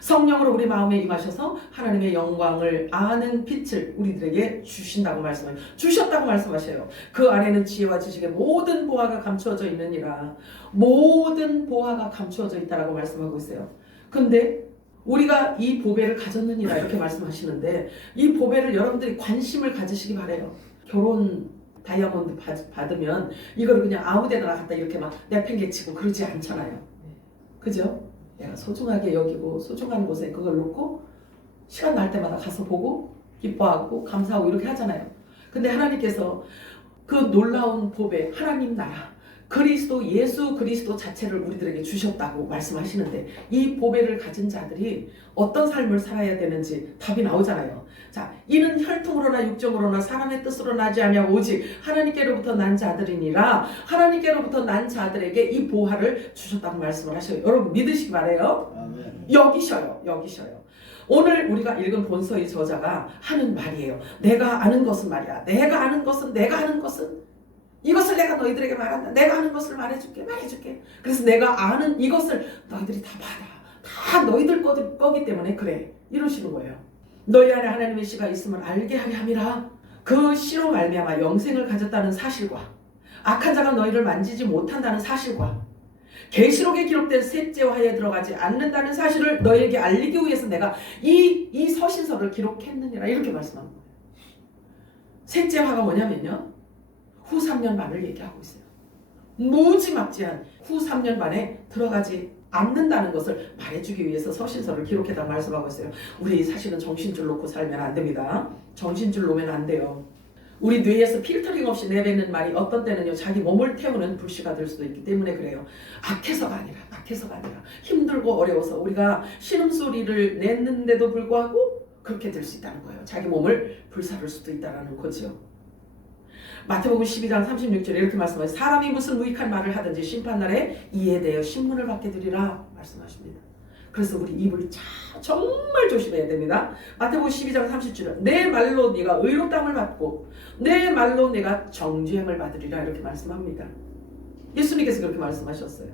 성령으로 우리 마음에 임하셔서 하나님의 영광을 아는 빛을 우리들에게 주신다고 말씀해요. 주셨다고 말씀하셔요. 그 안에는 지혜와 지식의 모든 보화가 감추어져 있느니라. 모든 보화가 감추어져 있다라고 말씀하고 있어요. 근데 우리가 이 보배를 가졌느니라 이렇게 말씀하시는데 이 보배를 여러분들이 관심을 가지시기 바래요. 결혼 다이아몬드 받으면 이거를 그냥 아무 데나 갖다 이렇게 막 내팽개치고 그러지 않잖아요. 그죠? 내가 소중하게 여기고 소중한 곳에 그걸 놓고 시간 날 때마다 가서 보고 기뻐하고 감사하고 이렇게 하잖아요. 근데 하나님께서 그 놀라운 보배 하나님 나라 그리스도 예수 그리스도 자체를 우리들에게 주셨다고 말씀하시는데 이 보배를 가진 자들이 어떤 삶을 살아야 되는지 답이 나오잖아요. 자, 이는 혈통으로나 육정으로나 사람의 뜻으로 나지 아니하고 오직 하나님께로부터 난 자들이니라. 하나님께로부터 난 자들에게 이 보화를 주셨다고 말씀을 하셔요. 여러분 믿으시기 바래요. 아멘. 여기셔요. 오늘 우리가 읽은 본서의 저자가 하는 말이에요. 내가 아는 것은 말이야. 내가 아는 것은 이것을 내가 너희들에게 말한다. 내가 아는 것을 말해줄게. 그래서 내가 아는 이것을 너희들이 다 받아. 다 너희들 거기 때문에 그래. 이러시는 거예요. 너희 안에 하나님의 씨가 있음을 알게 하게 함이라. 그 씨로 말미암아 영생을 가졌다는 사실과 악한 자가 너희를 만지지 못한다는 사실과 계시록에 기록된 셋째화에 들어가지 않는다는 사실을 너희에게 알리기 위해서 내가 이 서신서를 기록했느니라. 이렇게 말씀하는 거예요. 셋째화가 뭐냐면요. 후 3년 반을 얘기하고 있어요. 무지막지한 후 3년 반에 들어가지 않는다는 것을 말해주기 위해서 서신서를 기록해다 말씀하고 있어요. 우리 사실은 정신줄 놓고 살면 안 됩니다. 정신줄 놓으면 안 돼요. 우리 뇌에서 필터링 없이 내뱉는 말이 어떤 때는요 자기 몸을 태우는 불씨가 될 수도 있기 때문에 그래요. 악해서가 아니라 힘들고 어려워서 우리가 신음소리를 냈는데도 불구하고 그렇게 될 수 있다는 거예요. 자기 몸을 불사를 수도 있다는 거죠. 마태복음 12장 36절에 이렇게 말씀하세요. 사람이 무슨 무익한 말을 하든지 심판날에 이에 대하여 신문을 받게 되리라 말씀하십니다. 그래서 우리 입을 정말 조심해야 됩니다. 마태복음 12장 30절에 내 말로 네가 의롭다함을 받고 내 말로 내가 정죄함을 받으리라 이렇게 말씀합니다. 예수님께서 그렇게 말씀하셨어요.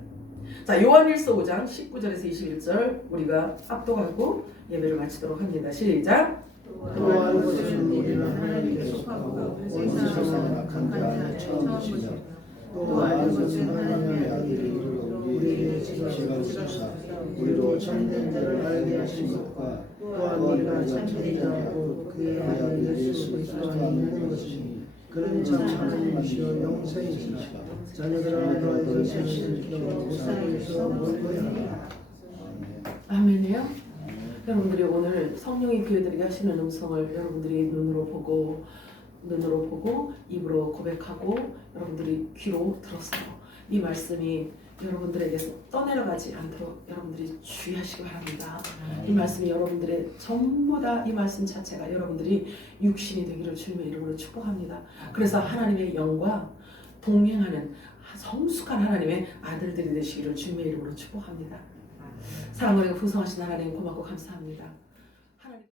자, 요한일서 5장 19절에서 21절 우리가 압독하고 예배를 마치도록 합니다. 시작. 또한 것은 우리는 하나님께 속하고 세상은 악한 자 안에 처음이시며 또 아는 것은 하나님의 아들이 우리에게 지시가 주사 우리로 참된 자를 알게 하신 것과 또한 우리가 참된 자고 그의 아들 예수 그리스도 안에 있는 것이니 그는 참 하나님이시여 영생이시라 자녀들아 너희들 자신을 지켜 무사에서 멀리 하라. 아멘이요. 여러분들이 오늘 성령이 그들에게 하시는 음성을 여러분들이 눈으로 보고 입으로 고백하고 여러분들이 귀로 들었어요. 이 말씀이 여러분들에게서 떠내려가지 않도록 여러분들이 주의하시기 바랍니다. 이 말씀이 여러분들의 전부 다 이 말씀 자체가 여러분들이 육신이 되기를 주님의 이름으로 축복합니다. 그래서 하나님의 영과 동행하는 성숙한 하나님의 아들들이 되시기를 주님의 이름으로 축복합니다. 사랑하고 풍성하신 하나님 고맙고 감사합니다. 하나님.